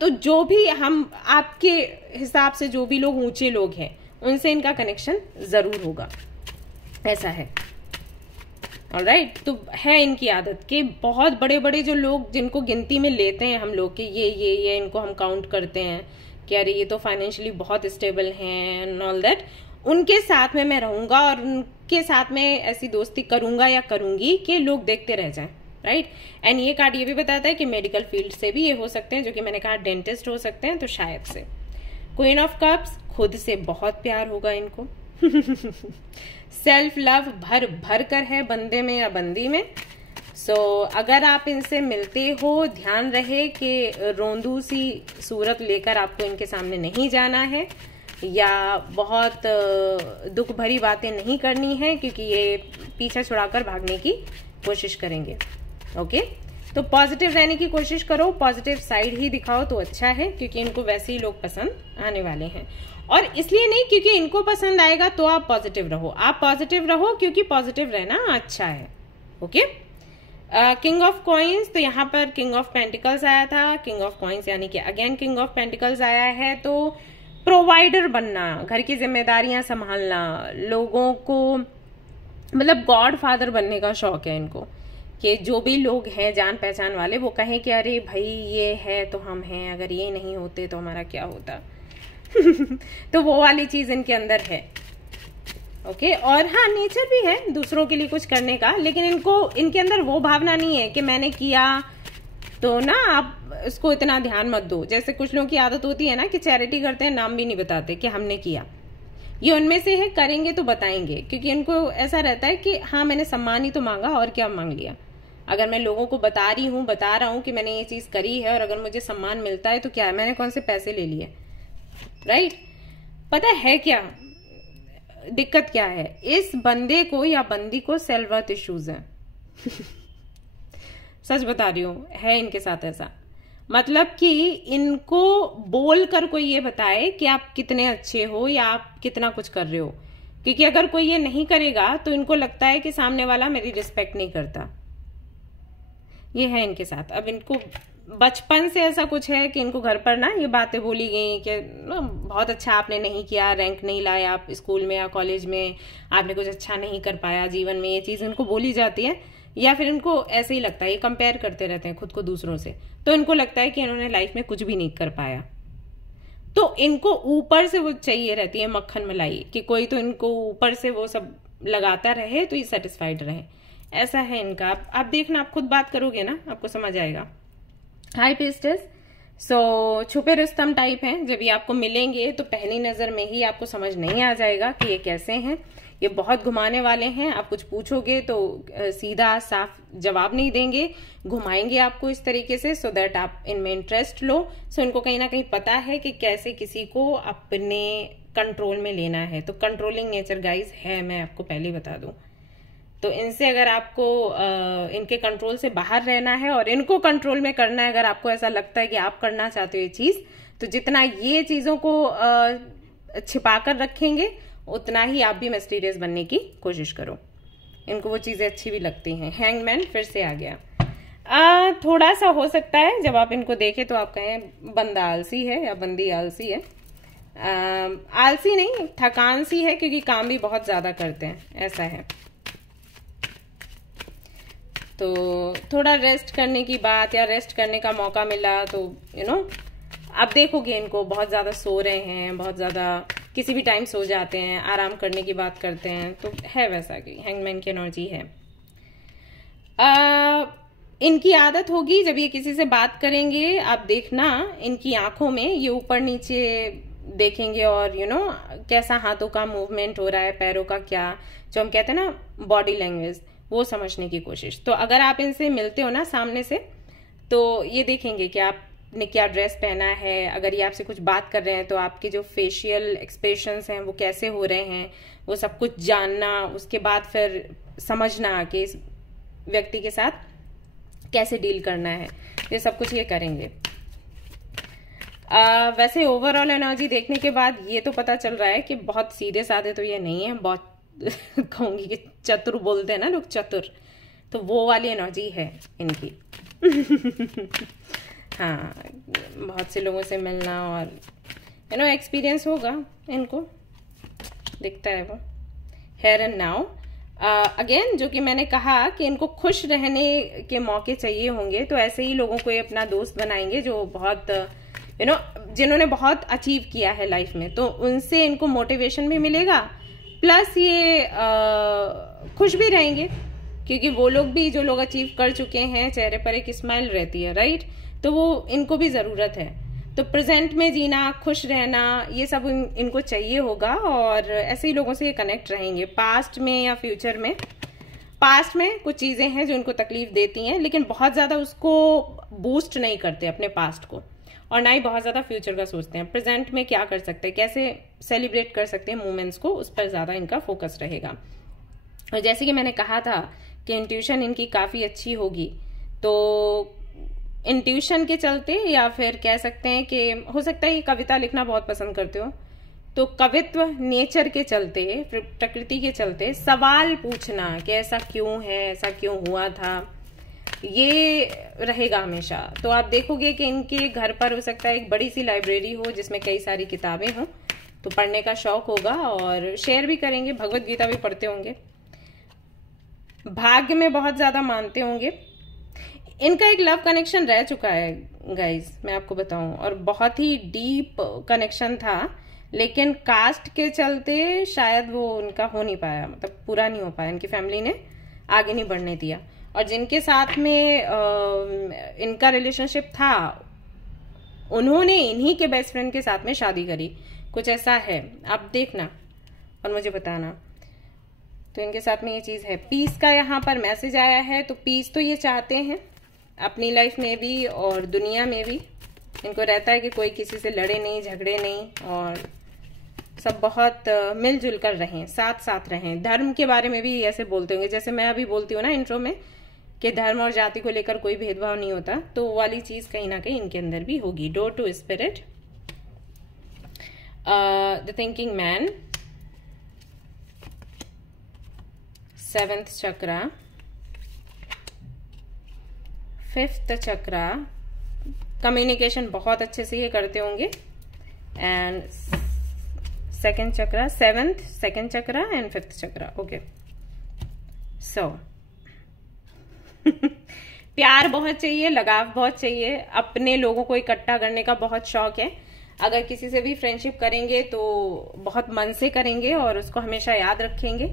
तो जो भी हम आपके हिसाब से जो भी लोग ऊंचे लोग हैं उनसे इनका कनेक्शन जरूर होगा, ऐसा है। ऑलराइट, तो है इनकी आदत कि बहुत बड़े बड़े जो लोग जिनको गिनती में लेते हैं हम लोग कि ये इनको हम काउंट करते हैं कि अरे ये तो फाइनेंशियली बहुत स्टेबल हैं एंड ऑल दैट, उनके साथ में मैं रहूंगा और उनके साथ में ऐसी दोस्ती करूंगा या करूंगी कि लोग देखते रह जाएं, राइट। एंड ये कार्ड ये भी बताता है कि मेडिकल फील्ड से भी ये हो सकते हैं, जो कि मैंने कहा डेंटिस्ट हो सकते हैं, तो शायद से। क्वीन ऑफ कप्स, खुद से बहुत प्यार होगा इनको। सेल्फ लव भर भर कर है बंदे में या बंदी में। सो अगर आप इनसे मिलते हो, ध्यान रहे कि रोंदू सी सूरत लेकर आपको इनके सामने नहीं जाना है या बहुत दुख भरी बातें नहीं करनी है, क्योंकि ये पीछा छुड़ाकर भागने की कोशिश करेंगे। ओके, तो पॉजिटिव रहने की कोशिश करो, पॉजिटिव साइड ही दिखाओ तो अच्छा है, क्योंकि इनको वैसे ही लोग पसंद आने वाले हैं। और इसलिए नहीं क्योंकि इनको पसंद आएगा तो आप पॉजिटिव रहो, आप पॉजिटिव रहो क्योंकि पॉजिटिव रहना अच्छा है। ओके, किंग ऑफ कॉइन्स, तो यहाँ पर किंग ऑफ पेंटिकल्स आया था, किंग ऑफ कॉइन्स यानी कि अगेन किंग ऑफ पेंटिकल्स आया है। तो प्रोवाइडर बनना, घर की जिम्मेदारियां संभालना, लोगों को मतलब गॉड फादर बनने का शौक है इनको, कि जो भी लोग हैं जान पहचान वाले वो कहें कि अरे भाई ये है तो हम हैं, अगर ये नहीं होते तो हमारा क्या होता। तो वो वाली चीज इनके अंदर है। ओके, और हाँ नेचर भी है दूसरों के लिए कुछ करने का, लेकिन इनके अंदर वो भावना नहीं है कि मैंने किया तो ना आप इसको इतना ध्यान मत दो। जैसे कुछ लोगों की आदत होती है ना कि चैरिटी करते हैं, नाम भी नहीं बताते कि हमने किया। ये उनमें से है, करेंगे तो बताएंगे, क्योंकि इनको ऐसा रहता है कि हाँ मैंने सम्मान ही तो मांगा और क्या मांग लिया। अगर मैं लोगों को बता रहा हूँ कि मैंने ये चीज करी है और अगर मुझे सम्मान मिलता है तो क्या है, मैंने कौन से पैसे ले लिए, राइट। पता है क्या दिक्कत क्या है, इस बंदे को या बंदी को सेल्फ वर्थ इश्यूज है। सच बता रही हूँ, है इनके साथ ऐसा। मतलब कि इनको बोल कर कोई ये बताए कि आप कितने अच्छे हो या आप कितना कुछ कर रहे हो, क्योंकि अगर कोई ये नहीं करेगा तो इनको लगता है कि सामने वाला मेरी रिस्पेक्ट नहीं करता। ये है इनके साथ। अब इनको बचपन से ऐसा कुछ है कि इनको घर पर ना ये बातें बोली गई कि बहुत अच्छा आपने नहीं किया, रैंक नहीं लाया आप स्कूल में या कॉलेज में, आपने कुछ अच्छा नहीं कर पाया जीवन में, ये चीज इनको बोली जाती है। या फिर इनको ऐसे ही लगता है, ये कंपेयर करते रहते हैं खुद को दूसरों से, तो इनको लगता है कि इन्होंने लाइफ में कुछ भी नहीं कर पाया। तो इनको ऊपर से वो चाहिए रहती है मक्खन मलाई, कि कोई तो इनको ऊपर से वो सब लगाता रहे तो ये सेटिस्फाइड रहे, ऐसा है इनका। आप देखना, आप खुद बात करोगे ना आपको समझ आएगा। हाई प्रीस्टेस, छुपे रुस्तम टाइप हैं। जब ये आपको मिलेंगे तो पहली नजर में ही आपको समझ नहीं आ जाएगा कि ये कैसे हैं। ये बहुत घुमाने वाले हैं। आप कुछ पूछोगे तो सीधा साफ जवाब नहीं देंगे, घुमाएंगे आपको इस तरीके से सो दैट आप इनमें इंटरेस्ट लो। इनको कहीं ना कहीं पता है कि कैसे किसी को अपने कंट्रोल में लेना है। तो कंट्रोलिंग नेचर गाइस है, मैं आपको पहले बता दूं। तो इनसे अगर आपको इनके कंट्रोल से बाहर रहना है और इनको कंट्रोल में करना है, अगर आपको ऐसा लगता है कि आप करना चाहते हो ये चीज, तो जितना ये चीजों को छिपा कर रखेंगे उतना ही आप भी मिस्टीरियस बनने की कोशिश करो। इनको वो चीजें अच्छी भी लगती हैं। हैंगमैन फिर से आ गया। थोड़ा सा हो सकता है जब आप इनको देखें तो आप कहें बंदा आलसी है या बंदी आलसी है। आलसी नहीं, थकान सी है, क्योंकि काम भी बहुत ज्यादा करते हैं, ऐसा है। तो थोड़ा रेस्ट करने की बात या रेस्ट करने का मौका मिला तो आप देखोगे इनको बहुत ज्यादा सो रहे हैं, बहुत ज्यादा किसी भी टाइम सो जाते हैं, आराम करने की बात करते हैं, तो है वैसा कि हैंगमैन की एनर्जी है। इनकी आदत होगी जब ये किसी से बात करेंगे, आप देखना इनकी आंखों में ये ऊपर नीचे देखेंगे और कैसा हाथों का मूवमेंट हो रहा है, पैरों का, क्या जो हम कहते हैं ना बॉडी लैंग्वेज, वो समझने की कोशिश। तो अगर आप इनसे मिलते हो ना सामने से, तो ये देखेंगे कि आपने क्या ड्रेस पहना है। अगर ये आपसे कुछ बात कर रहे हैं तो आपके जो फेशियल एक्सप्रेशंस हैं वो कैसे हो रहे हैं, वो सब कुछ जानना, उसके बाद फिर समझना कि इस व्यक्ति के साथ कैसे डील करना है, ये सब कुछ ये करेंगे। वैसे ओवरऑल एनर्जी देखने के बाद ये तो पता चल रहा है कि बहुत सीधे साधे तो ये नहीं है, बहुत कहूंगी कि चतुर बोलते हैं ना लोग, चतुर, तो वो वाली एनर्जी है इनकी। हाँ, बहुत से लोगों से मिलना और एक्सपीरियंस होगा इनको, दिखता है वो। हेयर एंड नाउ अगेन, जो कि मैंने कहा कि इनको खुश रहने के मौके चाहिए होंगे, तो ऐसे ही लोगों को ये अपना दोस्त बनाएंगे जो बहुत जिन्होंने बहुत अचीव किया है लाइफ में, तो उनसे इनको मोटिवेशन भी मिलेगा, प्लस ये खुश भी रहेंगे, क्योंकि वो लोग भी, जो लोग अचीव कर चुके हैं, चेहरे पर एक स्माइल रहती है, राइट? तो वो इनको भी जरूरत है। तो प्रेजेंट में जीना, खुश रहना, ये सब इनको चाहिए होगा और ऐसे ही लोगों से ये कनेक्ट रहेंगे। पास्ट में या फ्यूचर में, पास्ट में कुछ चीजें हैं जो इनको तकलीफ देती हैं, लेकिन बहुत ज्यादा उसको बूस्ट नहीं करते अपने पास्ट को, और ना ही बहुत ज्यादा फ्यूचर का सोचते हैं। प्रेजेंट में क्या कर सकते हैं, कैसे सेलिब्रेट कर सकते हैं मोमेंट्स को, उस पर ज्यादा इनका फोकस रहेगा। और जैसे कि मैंने कहा था कि इंट्यूशन इनकी काफी अच्छी होगी, तो इंट्यूशन के चलते, या फिर कह सकते हैं कि हो सकता है ये कविता लिखना बहुत पसंद करते हो, तो कवित्व नेचर के चलते, प्रकृति के चलते सवाल पूछना कि ऐसा क्यों है, ऐसा क्यों हुआ था, ये रहेगा हमेशा। तो आप देखोगे कि इनके घर पर हो सकता है एक बड़ी सी लाइब्रेरी हो जिसमें कई सारी किताबें हों, तो पढ़ने का शौक होगा और शेयर भी करेंगे, भगवत गीता भी पढ़ते होंगे, भाग्य में बहुत ज्यादा मानते होंगे। इनका एक लव कनेक्शन रह चुका है गाइज, मैं आपको बताऊं, और बहुत ही डीप कनेक्शन था, लेकिन कास्ट के चलते शायद वो उनका हो नहीं पाया, मतलब पूरा नहीं हो पाया, इनकी फैमिली ने आगे नहीं बढ़ने दिया। और जिनके साथ में इनका रिलेशनशिप था, उन्होंने इन्हीं के बेस्ट फ्रेंड के साथ में शादी करी, कुछ ऐसा है, आप देखना और मुझे बताना। तो इनके साथ में ये चीज है। पीस का यहाँ पर मैसेज आया है, तो पीस तो ये चाहते हैं अपनी लाइफ में भी और दुनिया में भी। इनको रहता है कि कोई किसी से लड़े नहीं, झगड़े नहीं, और सब बहुत मिलजुल कर रहें, साथ साथ रहें। धर्म के बारे में भी ऐसे बोलते होंगे, जैसे मैं अभी बोलती हूँ ना इंट्रो में कि धर्म और जाति को लेकर कोई भेदभाव नहीं होता, तो वो वाली चीज कहीं ना कहीं इनके अंदर भी होगी। Door to spirit, the thinking man, 7th chakra, 5th chakra, communication बहुत अच्छे से ये करते होंगे, and 2nd chakra, 7th, 2nd chakra and 5th chakra. Okay, so प्यार बहुत चाहिए, लगाव बहुत चाहिए, अपने लोगों को इकट्ठा करने का बहुत शौक है। अगर किसी से भी फ्रेंडशिप करेंगे तो बहुत मन से करेंगे और उसको हमेशा याद रखेंगे,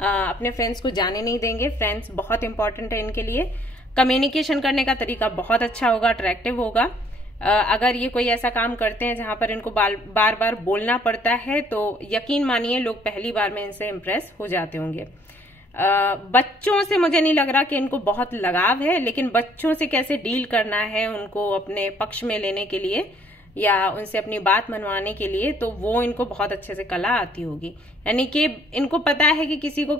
अपने फ्रेंड्स को जाने नहीं देंगे। फ्रेंड्स बहुत इंपॉर्टेंट है इनके लिए। कम्युनिकेशन करने का तरीका बहुत अच्छा होगा, अट्रैक्टिव होगा। अगर ये कोई ऐसा काम करते हैं जहां पर इनको बार बार बोलना पड़ता है तो यकीन मानिए लोग पहली बार में इनसे इम्प्रेस हो जाते होंगे। बच्चों से मुझे नहीं लग रहा कि इनको बहुत लगाव है, लेकिन बच्चों से कैसे डील करना है उनको अपने पक्ष में लेने के लिए या उनसे अपनी बात मनवाने के लिए, तो वो इनको बहुत अच्छे से कला आती होगी। यानी कि इनको पता है कि किसी को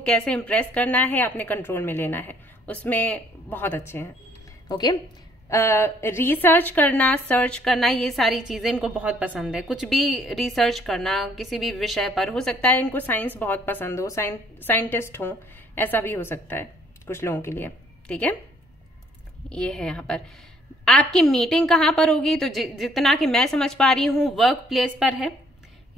कैसे इम्प्रेस करना है, अपने कंट्रोल में लेना है, उसमें बहुत अच्छे हैं। ओके, रिसर्च करना, सर्च करना, ये सारी चीजें इनको बहुत पसंद है। कुछ भी रिसर्च करना किसी भी विषय पर, हो सकता है इनको साइंस बहुत पसंद हो, साइंटिस्ट हो, ऐसा भी हो सकता है कुछ लोगों के लिए। ठीक है, ये है यहाँ पर। आपकी मीटिंग कहाँ पर होगी, तो जितना कि मैं समझ पा रही हूँ वर्क प्लेस पर है।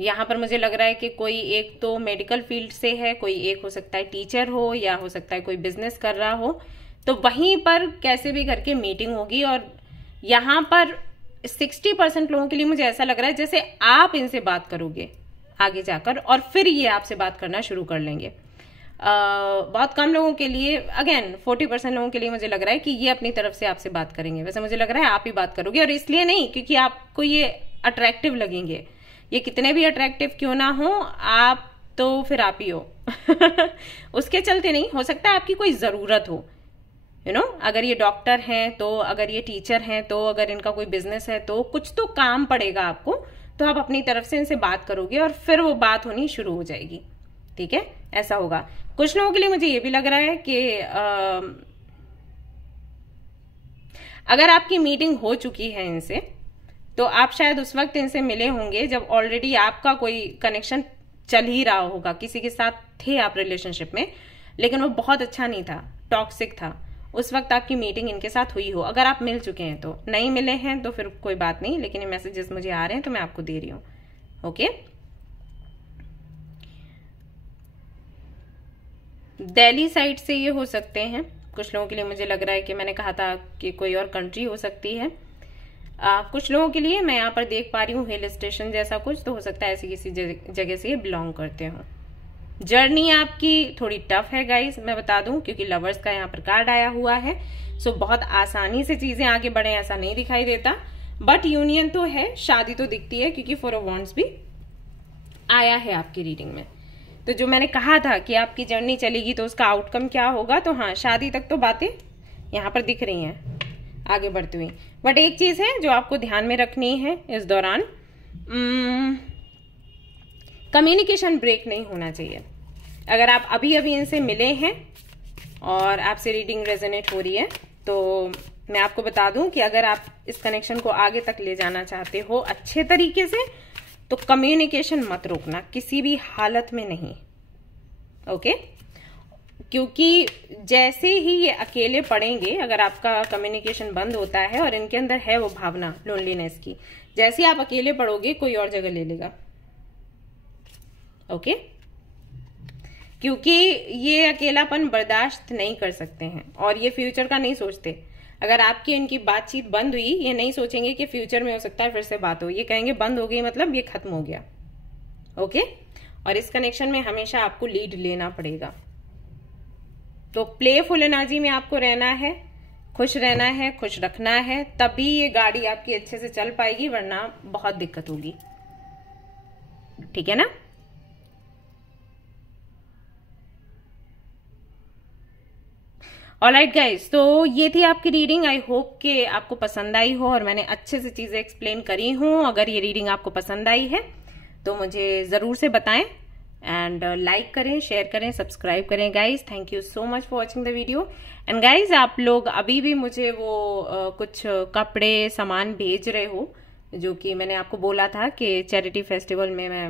यहाँ पर मुझे लग रहा है कि कोई एक तो मेडिकल फील्ड से है, कोई एक हो सकता है टीचर हो, या हो सकता है कोई बिजनेस कर रहा हो, तो वहीं पर कैसे भी करके मीटिंग होगी। और यहाँ पर 60% लोगों के लिए मुझे ऐसा लग रहा है जैसे आप इनसे बात करोगे आगे जाकर और फिर ये आपसे बात करना शुरू कर लेंगे। बहुत कम लोगों के लिए, अगेन 40% लोगों के लिए मुझे लग रहा है कि ये अपनी तरफ से आपसे बात करेंगे। वैसे मुझे लग रहा है आप ही बात करोगे, और इसलिए नहीं क्योंकि आपको ये अट्रैक्टिव लगेंगे। ये कितने भी अट्रैक्टिव क्यों ना हो, आप तो फिर आप ही हो उसके चलते नहीं, हो सकता है आपकी कोई जरूरत हो, अगर ये डॉक्टर हैं तो, अगर ये टीचर हैं तो, अगर इनका कोई बिजनेस है तो कुछ तो काम पड़ेगा आपको, तो आप अपनी तरफ से इनसे बात करोगे और फिर वो बात होनी शुरू हो जाएगी। ठीक है, ऐसा होगा। कुछ लोगों के लिए मुझे ये भी लग रहा है कि अगर आपकी मीटिंग हो चुकी है इनसे, तो आप शायद उस वक्त इनसे मिले होंगे जब ऑलरेडी आपका कोई कनेक्शन चल ही रहा होगा, किसी के साथ थे आप रिलेशनशिप में, लेकिन वो बहुत अच्छा नहीं था, टॉक्सिक था। उस वक्त आपकी मीटिंग इनके साथ हुई हो। अगर आप मिल चुके हैं तो, नहीं मिले हैं तो फिर कोई बात नहीं, लेकिन ये मैसेजेस मुझे आ रहे हैं तो मैं आपको दे रही हूं। ओके, दिल्ली साइड से ये हो सकते हैं कुछ लोगों के लिए। मुझे लग रहा है कि मैंने कहा था कि कोई और कंट्री हो सकती है। कुछ लोगों के लिए मैं यहाँ पर देख पा रही हूँ हिल स्टेशन जैसा कुछ, तो हो सकता है ऐसी किसी जगह से ये बिलोंग करते हो। जर्नी आपकी थोड़ी टफ है गाइस, मैं बता दूं, क्योंकि लवर्स का यहाँ पर कार्ड आया हुआ है। सो बहुत आसानी से चीजें आगे बढ़े ऐसा नहीं दिखाई देता, बट यूनियन तो है, शादी तो दिखती है, क्योंकि 4 ऑफ वांड्स भी आया है आपकी रीडिंग में। तो जो मैंने कहा था कि आपकी जर्नी चलेगी तो उसका आउटकम क्या होगा, तो हाँ, शादी तक तो बातें यहाँ पर दिख रही हैं आगे बढ़ती हुई। बट एक चीज है जो आपको ध्यान में रखनी है इस दौरान, कम्युनिकेशन ब्रेक नहीं होना चाहिए। अगर आप अभी अभी इनसे मिले हैं और आपसे रीडिंग रेजोनेट हो रही है, तो मैं आपको बता दूं कि अगर आप इस कनेक्शन को आगे तक ले जाना चाहते हो अच्छे तरीके से, तो कम्युनिकेशन मत रोकना किसी भी हालत में नहीं। ओके, क्योंकि जैसे ही ये अकेले पड़ेंगे, अगर आपका कम्युनिकेशन बंद होता है और इनके अंदर है वो भावना लोनलीनेस की, जैसे ही आप अकेले पड़ोगे कोई और जगह ले लेगा। ओके, क्योंकि ये अकेलापन बर्दाश्त नहीं कर सकते हैं और ये फ्यूचर का नहीं सोचते। अगर आपकी इनकी बातचीत बंद हुई, ये नहीं सोचेंगे कि फ्यूचर में हो सकता है फिर से बात हो, ये कहेंगे बंद हो गई मतलब ये खत्म हो गया। ओके, और इस कनेक्शन में हमेशा आपको लीड लेना पड़ेगा। तो प्लेफुल एनर्जी में आपको रहना है, खुश रहना है, खुश रखना है, तभी ये गाड़ी आपकी अच्छे से चल पाएगी, वरना बहुत दिक्कत होगी। ठीक है ना। ऑलराइट गाइस, तो ये थी आपकी रीडिंग। आई होप कि आपको पसंद आई हो और मैंने अच्छे से चीजें एक्सप्लेन करी हूं। अगर ये रीडिंग आपको पसंद आई है तो मुझे जरूर से बताएं, एंड लाइक करें, शेयर करें, सब्सक्राइब करें guys. Thank you so much for watching the video. And guys, आप लोग अभी भी मुझे वो कुछ कपड़े सामान भेज रहे हो, जो कि मैंने आपको बोला था कि चैरिटी फेस्टिवल में मैं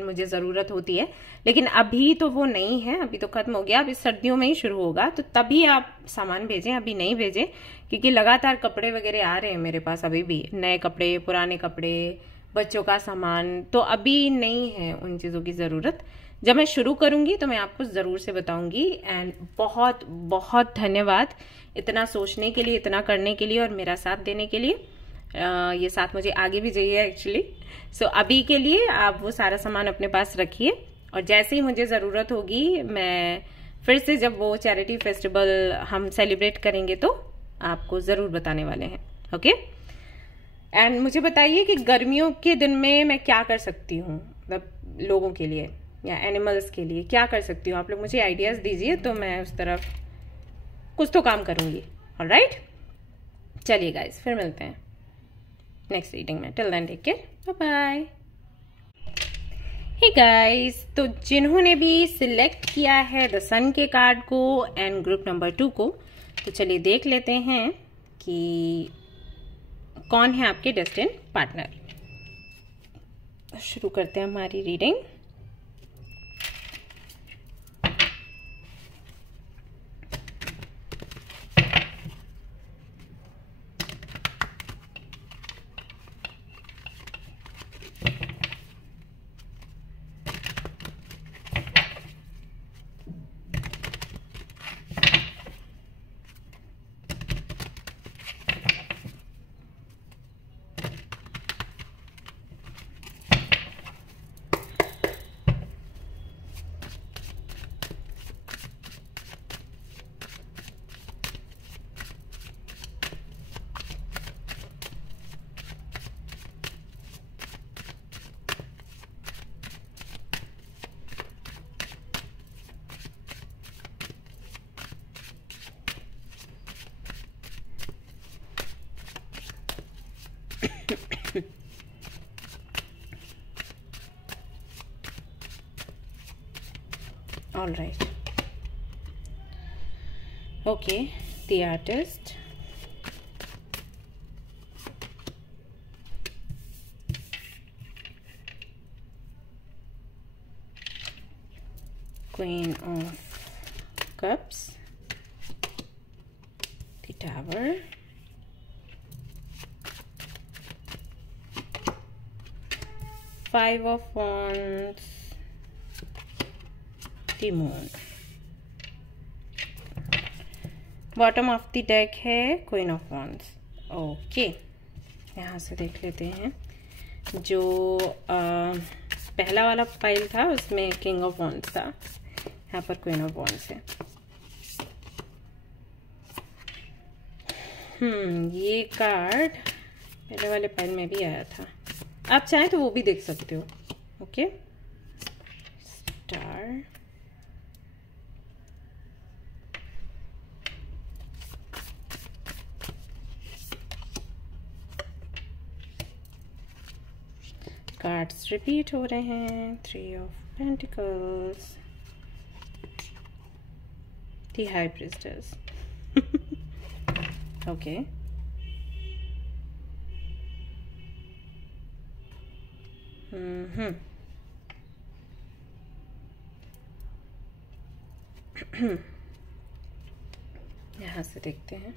मुझे जरूरत होती है, लेकिन अभी तो वो नहीं है, अभी तो खत्म हो गया, अभी सर्दियों में ही शुरू होगा, तो तभी आप सामान भेजें, अभी नहीं भेजें, क्योंकि लगातार कपड़े वगैरह आ रहे हैं मेरे पास, अभी भी नए कपड़े, पुराने कपड़े, बच्चों का सामान, तो अभी नहीं है उन चीजों की जरूरत। जब मैं शुरू करूंगी तो मैं आपको जरूर से बताऊंगी। एंड बहुत बहुत धन्यवाद इतना सोचने के लिए, इतना करने के लिए और मेरा साथ देने के लिए। ये साथ मुझे आगे भी चाहिए एक्चुअली। सो अभी के लिए आप वो सारा सामान अपने पास रखिए, और जैसे ही मुझे जरूरत होगी मैं फिर से, जब वो चैरिटी फेस्टिवल हम सेलिब्रेट करेंगे तो आपको जरूर बताने वाले हैं। ओके। एंड मुझे बताइए कि गर्मियों के दिन में मैं क्या कर सकती हूँ, मतलब लोगों के लिए या एनिमल्स के लिए क्या कर सकती हूँ। आप लोग मुझे आइडियाज दीजिए तो मैं उस तरफ कुछ तो काम करूंगी। ऑलराइट, चलिए गाइस, फिर मिलते हैं नेक्स्ट रीडिंग में। Till then take care, bye bye. Hey guys, तो जिन्होंने भी सिलेक्ट किया है द सन के कार्ड को एंड ग्रुप नंबर 2 को, तो चलिए देख लेते हैं कि कौन है आपके डेस्टिन पार्टनर। शुरू करते हैं हमारी reading. All right. Okay, the artist. Queen of Cups. The Tower. Five of Wands. The Moon. Bottom of the deck है क्वीन ऑफ वॉन्ड्स। ओके, यहाँ से देख लेते हैं। जो पहला वाला फाइल था उसमें किंग ऑफ वॉन्ड्स था, यहाँ पर क्वीन ऑफ वॉन्ड्स है। ये कार्ड पहले वाले फाइल में भी आया था, आप चाहें तो वो भी देख सकते हो। ओके, स्टार, कार्ड्स रिपीट हो रहे हैं। 3 of pentacles, the high priestess. Okay, यहाँ से देखते हैं।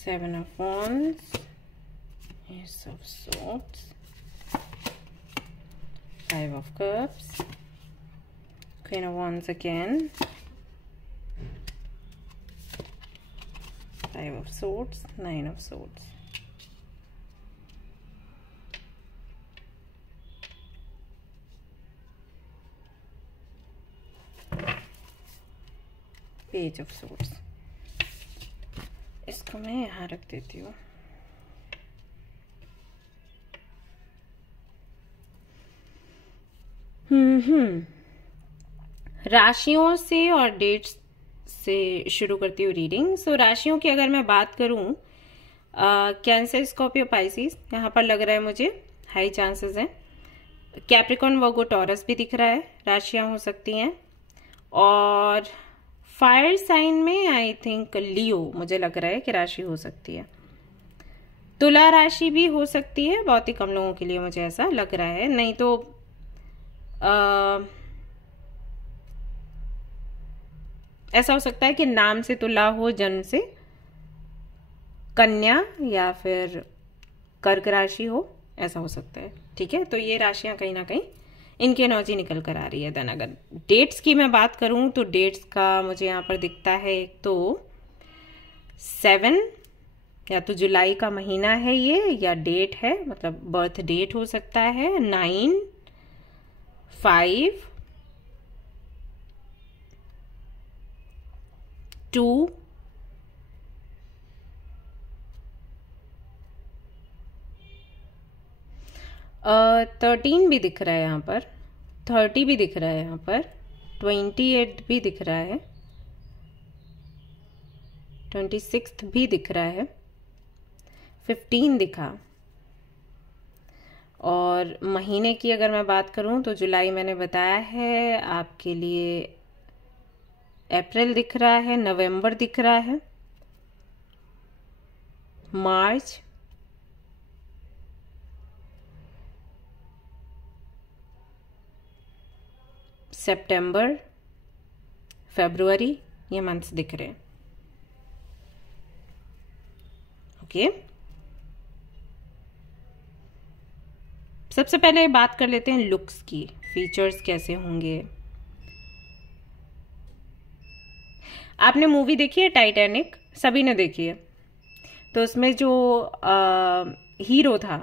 Seven of Wands, Ace of Swords, Five of Cups, Queen of Wands again, Five of Swords, Nine of Swords. Page of Swords. इसको मैं यहाँ रख देती हूँ। राशियों से और डेट्स से शुरू करती हूँ रीडिंग। सो राशियों की अगर मैं बात करूँ, कैंसर, स्कॉर्पियो, पाइसिस, यहाँ पर लग रहा है मुझे हाई चांसेस हैं। कैप्रिकॉर्न, वर्गो, टॉरस भी दिख रहा है, राशियां हो सकती हैं। और फायर साइन में आई थिंक लियो मुझे लग रहा है कि राशि हो सकती है। तुला राशि भी हो सकती है, बहुत ही कम लोगों के लिए मुझे ऐसा लग रहा है। नहीं तो ऐसा हो सकता है कि नाम से तुला हो, जन्म से कन्या या फिर कर्क राशि हो, ऐसा हो सकता है। ठीक है, तो ये राशियां कहीं ना कहीं इनकी एनर्जी निकल कर आ रही है। देन अगर डेट्स की मैं बात करूं तो डेट्स का मुझे यहाँ पर दिखता है एक तो 7, या तो जुलाई का महीना है ये, या डेट है, मतलब बर्थ डेट हो सकता है 9/5/2 13 भी दिख रहा है यहाँ पर, 30 भी दिख रहा है यहाँ पर, 28 भी दिख रहा है, 26 भी दिख रहा है, 15 दिखा। और महीने की अगर मैं बात करूं तो जुलाई मैंने बताया है आपके लिए, अप्रैल दिख रहा है, नवंबर दिख रहा है, मार्च, सितंबर, फरवरी, ये मंथ्स दिख रहे हैं। ओके, सबसे पहले बात कर लेते हैं लुक्स की, फीचर्स कैसे होंगे। आपने मूवी देखी है टाइटैनिक? सभी ने देखी है। तो उसमें जो हीरो था,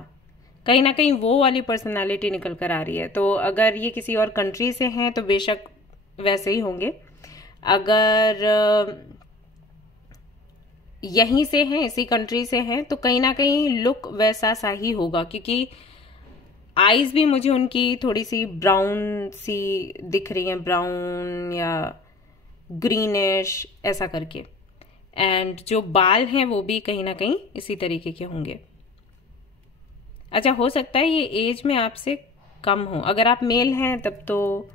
कहीं ना कहीं वो वाली पर्सनालिटी निकल कर आ रही है। तो अगर ये किसी और कंट्री से हैं तो बेशक वैसे ही होंगे, अगर यहीं से हैं, इसी कंट्री से हैं, तो कहीं ना कहीं लुक वैसा सा ही होगा, क्योंकि आईज भी मुझे उनकी थोड़ी सी ब्राउन सी दिख रही हैं, ब्राउन या ग्रीनिश ऐसा करके। एंड जो बाल हैं वो भी कहीं ना कहीं इसी तरीके के होंगे। अच्छा, हो सकता है ये एज में आपसे कम हो। अगर आप मेल हैं तब तो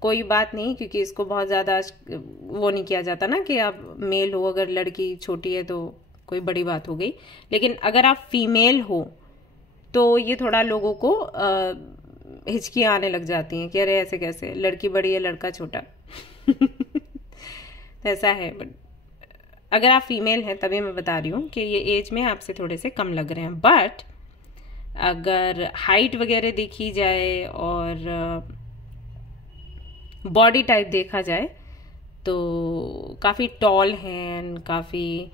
कोई बात नहीं, क्योंकि इसको बहुत ज़्यादा वो नहीं किया जाता ना कि आप मेल हो, अगर लड़की छोटी है तो कोई बड़ी बात हो गई। लेकिन अगर आप फीमेल हो तो ये थोड़ा लोगों को हिचकियाँ आने लग जाती हैं कि अरे ऐसे कैसे, लड़की बड़ी है लड़का छोटा। ऐसा है। बट अगर आप फीमेल हैं तभी मैं बता रही हूँ कि ये एज में आपसे थोड़े से कम लग रहे हैं। बट अगर हाइट वगैरह देखी जाए और बॉडी टाइप देखा जाए तो काफ़ी टॉल हैं, काफ़ी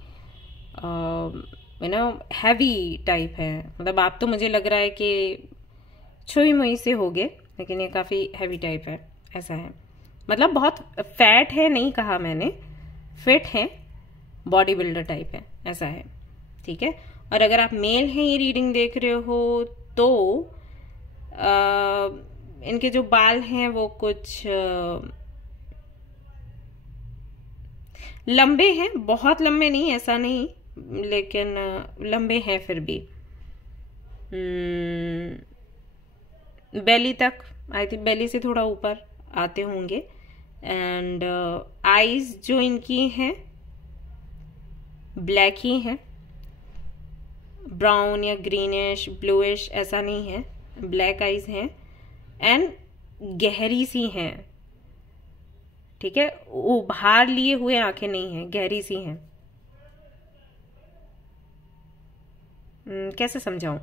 हैवी टाइप है। मतलब आप तो मुझे लग रहा है कि छुई मुई से होगे, लेकिन ये काफ़ी हैवी टाइप है, ऐसा है। मतलब बहुत फैट है नहीं कहा मैंने, फिट है, बॉडी बिल्डर टाइप है, ऐसा है। ठीक है। और अगर आप मेल हैं, ये रीडिंग देख रहे हो, तो इनके जो बाल हैं वो कुछ लंबे हैं, बहुत लंबे नहीं, ऐसा नहीं, लेकिन लंबे हैं फिर भी। बेली तक, आई थिंक बेली से थोड़ा ऊपर आते होंगे। एंड आईज जो इनकी हैं ब्लैक ही हैं, ब्राउन या ग्रीनिश ब्लूइश ऐसा नहीं है, ब्लैक आईज हैं एंड गहरी सी हैं। ठीक है, उभार लिए हुए आंखें नहीं हैं, गहरी सी हैं। कैसे समझाऊं?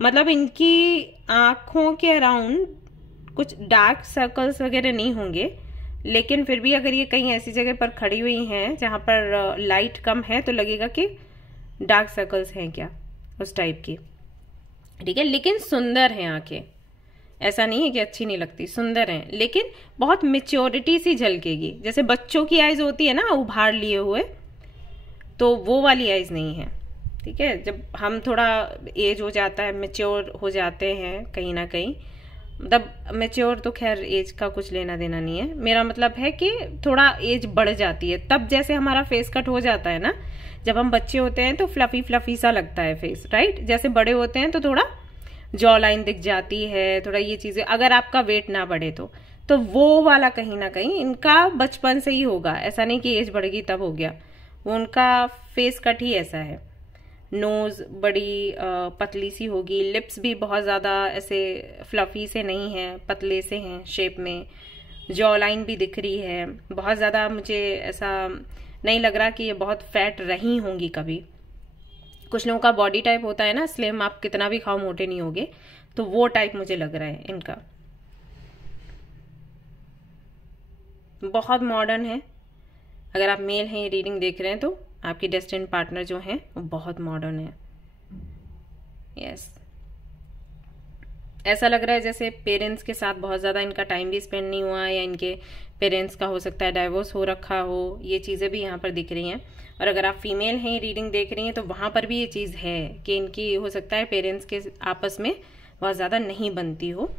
मतलब इनकी आंखों के अराउंड कुछ डार्क सर्कल्स वगैरह नहीं होंगे, लेकिन फिर भी अगर ये कहीं ऐसी जगह पर खड़ी हुई हैं जहां पर लाइट कम है तो लगेगा कि डार्क सर्कल्स हैं क्या, उस टाइप की। ठीक है, लेकिन सुंदर हैं आंखें, ऐसा नहीं है कि अच्छी नहीं लगती, सुंदर हैं, लेकिन बहुत मेच्योरिटी सी झलकेगी। जैसे बच्चों की आईज होती है ना उभार लिए हुए, तो वो वाली आईज नहीं है। ठीक है, जब हम थोड़ा एज हो जाता है, मेच्योर हो जाते हैं कहीं ना कहीं, मतलब मेच्योर तो खैर एज का कुछ लेना देना नहीं है, मेरा मतलब है कि थोड़ा एज बढ़ जाती है। तब जैसे हमारा फेस कट हो जाता है ना, जब हम बच्चे होते हैं तो फ्लफी फ्लफी सा लगता है फेस, राइट। जैसे बड़े होते हैं तो थोड़ा जॉ लाइन दिख जाती है, थोड़ा ये चीजें, अगर आपका वेट ना बढ़े तो वो वाला कहीं ना कहीं इनका बचपन से ही होगा। ऐसा नहीं कि एज बढ़ेगी तब हो गया, वो उनका फेस कट ही ऐसा है। नोज बड़ी पतली सी होगी, लिप्स भी बहुत ज्यादा ऐसे फ्लफी से नहीं है, पतले से हैं शेप में। जॉ लाइन भी दिख रही है, बहुत ज्यादा मुझे ऐसा नहीं लग रहा कि ये बहुत फैट रही होंगी कभी। कुछ लोगों का बॉडी टाइप होता है ना स्लिम, आप कितना भी खाओ मोटे नहीं होगे, तो वो टाइप मुझे लग रहा है इनका। बहुत मॉडर्न है। अगर आप मेल हैं ये रीडिंग देख रहे हैं तो आपकी डेस्टिन्ड पार्टनर जो है वो बहुत मॉडर्न है। यस, ऐसा लग रहा है जैसे पेरेंट्स के साथ बहुत ज़्यादा इनका टाइम भी स्पेंड नहीं हुआ, या इनके पेरेंट्स का हो सकता है डाइवोर्स हो रखा हो, ये चीज़ें भी यहाँ पर दिख रही हैं। और अगर आप फीमेल हैं, रीडिंग देख रही हैं, तो वहाँ पर भी ये चीज़ है कि इनकी हो सकता है पेरेंट्स के आपस में बहुत ज़्यादा नहीं बनती हो।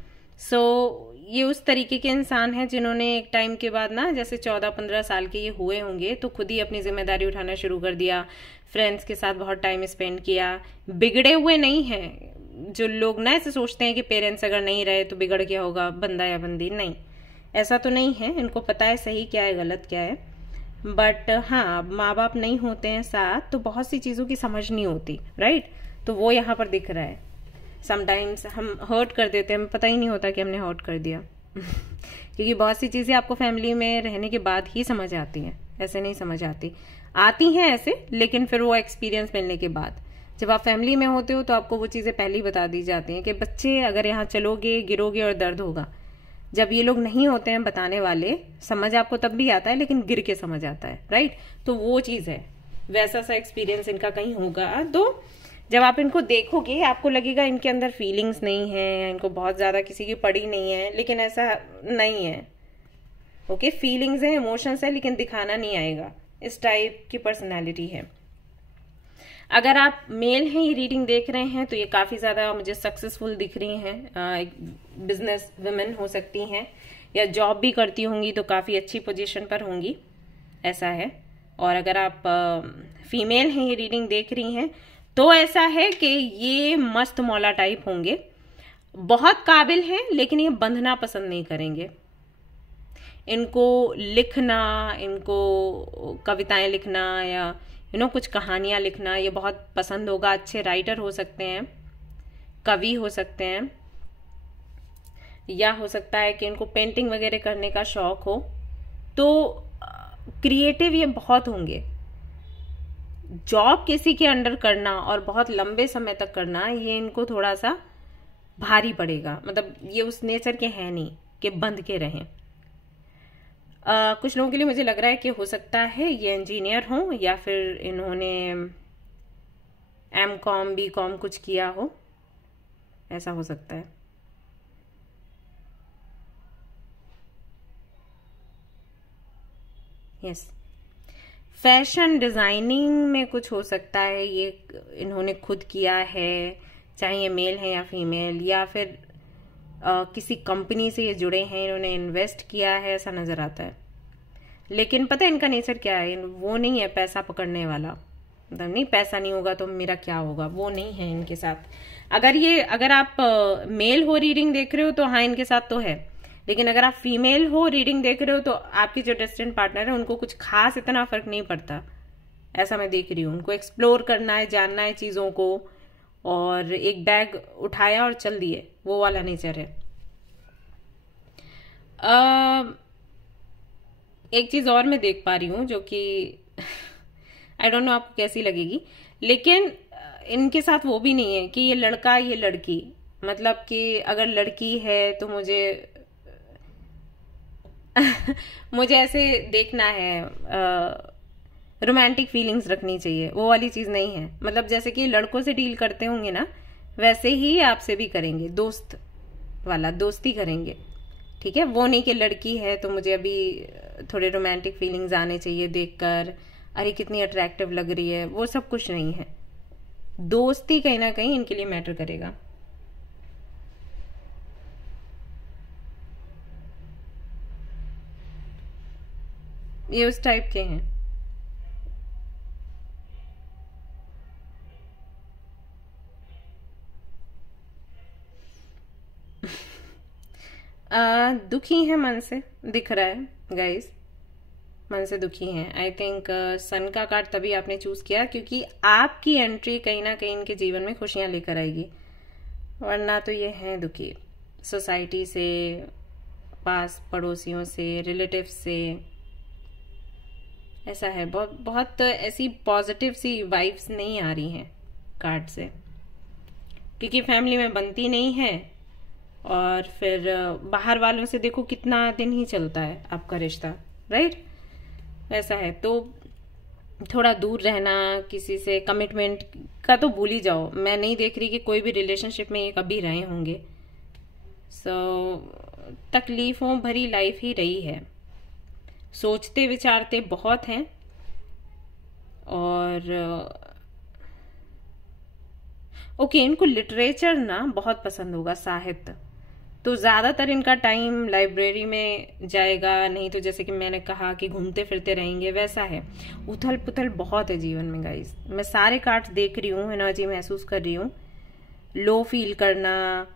ये उस तरीके के इंसान हैं जिन्होंने एक टाइम के बाद ना, जैसे 14-15 साल के ये हुए होंगे, तो खुद ही अपनी जिम्मेदारी उठाना शुरू कर दिया, फ्रेंड्स के साथ बहुत टाइम स्पेंड किया। बिगड़े हुए नहीं हैं। जो लोग ना ऐसे सोचते हैं कि पेरेंट्स अगर नहीं रहे तो बिगड़ गया होगा बंदा या बंदी, नहीं, ऐसा तो नहीं है। इनको पता है सही क्या है गलत क्या है। बट हाँ, माँ बाप नहीं होते हैं साथ तो बहुत सी चीज़ों की समझ नहीं होती, राइट। तो वो यहाँ पर दिख रहा है। समटाइम्स हम हर्ट कर देते हैं, हमें पता ही नहीं होता कि हमने हर्ट कर दिया क्योंकि बहुत सी चीज़ें आपको फैमिली में रहने के बाद ही समझ आती हैं, ऐसे नहीं समझ आती हैं ऐसे, लेकिन फिर वो एक्सपीरियंस मिलने के बाद, जब आप फैमिली में होते हो तो आपको वो चीज़ें पहले ही बता दी जाती हैं कि बच्चे अगर यहाँ चलोगे गिरोगे और दर्द होगा। जब ये लोग नहीं होते हैं बताने वाले, समझ आपको तब भी आता है लेकिन गिर के समझ आता है, राइट। तो वो चीज़ है, वैसा सा एक्सपीरियंस इनका कहीं होगा। तो जब आप इनको देखोगे आपको लगेगा इनके अंदर फीलिंग्स नहीं है, इनको बहुत ज़्यादा किसी की पड़ी नहीं है, लेकिन ऐसा नहीं है। ओके, फीलिंग्स है, इमोशंस है, लेकिन दिखाना नहीं आएगा, इस टाइप की पर्सनैलिटी है। अगर आप मेल हैं, ये रीडिंग देख रहे हैं, तो ये काफ़ी ज़्यादा मुझे सक्सेसफुल दिख रही हैं। बिजनेस वुमेन हो सकती हैं, या जॉब भी करती होंगी तो काफ़ी अच्छी पोजीशन पर होंगी, ऐसा है। और अगर आप फीमेल हैं, ये रीडिंग देख रही हैं, तो ऐसा है कि ये मस्त मौला टाइप होंगे, बहुत काबिल हैं, लेकिन ये बंधना पसंद नहीं करेंगे। इनको लिखना, इनको कविताएं लिखना या कुछ कहानियां लिखना ये बहुत पसंद होगा। अच्छे राइटर हो सकते हैं, कवि हो सकते हैं, या हो सकता है कि इनको पेंटिंग वगैरह करने का शौक हो। तो क्रिएटिव ये बहुत होंगे। जॉब किसी के अंडर करना और बहुत लंबे समय तक करना, ये इनको थोड़ा सा भारी पड़ेगा। मतलब ये उस नेचर के हैं नहीं कि बंध के रहें। कुछ लोगों के लिए मुझे लग रहा है कि हो सकता है ये इंजीनियर हो, या फिर इन्होंने M.Com B.Com कुछ किया हो, ऐसा हो सकता है। यस, फैशन डिजाइनिंग में कुछ हो सकता है, ये इन्होंने खुद किया है, चाहे ये मेल है या फीमेल, या फिर किसी कंपनी से ये जुड़े हैं, इन्होंने इन्वेस्ट किया है, ऐसा नजर आता है। लेकिन पता है इनका नेचर क्या है, वो नहीं है पैसा पकड़ने वाला। मतलब नहीं, पैसा नहीं होगा तो मेरा क्या होगा, वो नहीं है इनके साथ। अगर आप मेल हो रीडिंग देख रहे हो तो हाँ इनके साथ तो है, लेकिन अगर आप फीमेल हो रीडिंग देख रहे हो तो आपकी जो डेस्टिन्ड पार्टनर है उनको कुछ खास इतना फर्क नहीं पड़ता, ऐसा मैं देख रही हूँ। उनको एक्सप्लोर करना है, जानना है चीजों को, और एक बैग उठाया और चल दिए, वो वाला नेचर है। एक चीज और मैं देख पा रही हूँ जो कि आई डोंट नो आपको कैसी लगेगी, लेकिन इनके साथ वो भी नहीं है कि ये लड़का ये लड़की, मतलब कि अगर लड़की है तो मुझे मुझे ऐसे देखना है, रोमांटिक फीलिंग्स रखनी चाहिए, वो वाली चीज नहीं है। मतलब जैसे कि लड़कों से डील करते होंगे ना, वैसे ही आपसे भी करेंगे, दोस्त वाला, दोस्ती करेंगे, ठीक है। वो नहीं कि लड़की है तो मुझे अभी थोड़े रोमांटिक फीलिंग्स आने चाहिए देखकर, अरे कितनी अट्रैक्टिव लग रही है, वो सब कुछ नहीं है। दोस्ती कहीं ना कहीं इनके लिए मैटर करेगा। ये उस टाइप के हैं। दुखी है, मन से दिख रहा है गाइस, मन से दुखी हैं। आई थिंक सन का कार्ड तभी आपने चूज किया क्योंकि आपकी एंट्री कहीं ना कहीं इनके जीवन में खुशियां लेकर आएगी, वरना तो ये हैं दुखी। सोसाइटी से, पास पड़ोसियों से, रिलेटिव से, ऐसा है। बहुत ऐसी पॉजिटिव सी वाइब्स नहीं आ रही हैं कार्ड से, क्योंकि फैमिली में बनती नहीं है। और फिर बाहर वालों से देखो कितना दिन ही चलता है आपका रिश्ता, राइट, वैसा है। तो थोड़ा दूर रहना, किसी से कमिटमेंट का तो भूल ही जाओ। मैं नहीं देख रही कि कोई भी रिलेशनशिप में ये कभी रहे होंगे। तकलीफों भरी लाइफ ही रही है। सोचते विचारते बहुत हैं और ओके, इनको लिटरेचर ना बहुत पसंद होगा, साहित्य। तो ज्यादातर इनका टाइम लाइब्रेरी में जाएगा, नहीं तो जैसे कि मैंने कहा कि घूमते फिरते रहेंगे, वैसा है। उथल पुथल बहुत है जीवन में गाइस। मैं सारे कार्ड्स देख रही हूँ, एनर्जी महसूस कर रही हूँ। लो फील करना,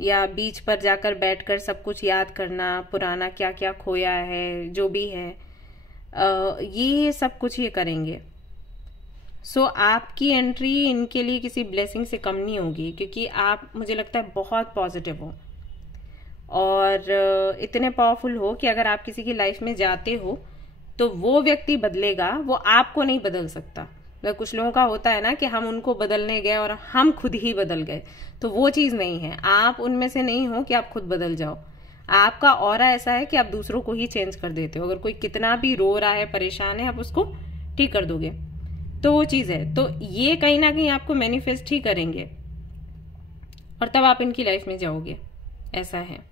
या बीच पर जाकर बैठकर सब कुछ याद करना, पुराना क्या क्या खोया है, जो भी है, ये सब कुछ ये करेंगे। आपकी एंट्री इनके लिए किसी ब्लेसिंग से कम नहीं होगी, क्योंकि आप, मुझे लगता है, बहुत पॉजिटिव हो और इतने पावरफुल हो कि अगर आप किसी की लाइफ में जाते हो तो वो व्यक्ति बदलेगा, वो आपको नहीं बदल सकता। मतलब कुछ लोगों का होता है ना कि हम उनको बदलने गए और हम खुद ही बदल गए, तो वो चीज नहीं है। आप उनमें से नहीं हो कि आप खुद बदल जाओ। आपका ऑरा ऐसा है कि आप दूसरों को ही चेंज कर देते हो। अगर कोई कितना भी रो रहा है, परेशान है, आप उसको ठीक कर दोगे, तो वो चीज है। तो ये कहीं ना कहीं आपको मैनिफेस्ट ही करेंगे और तब आप इनकी लाइफ में जाओगे, ऐसा है।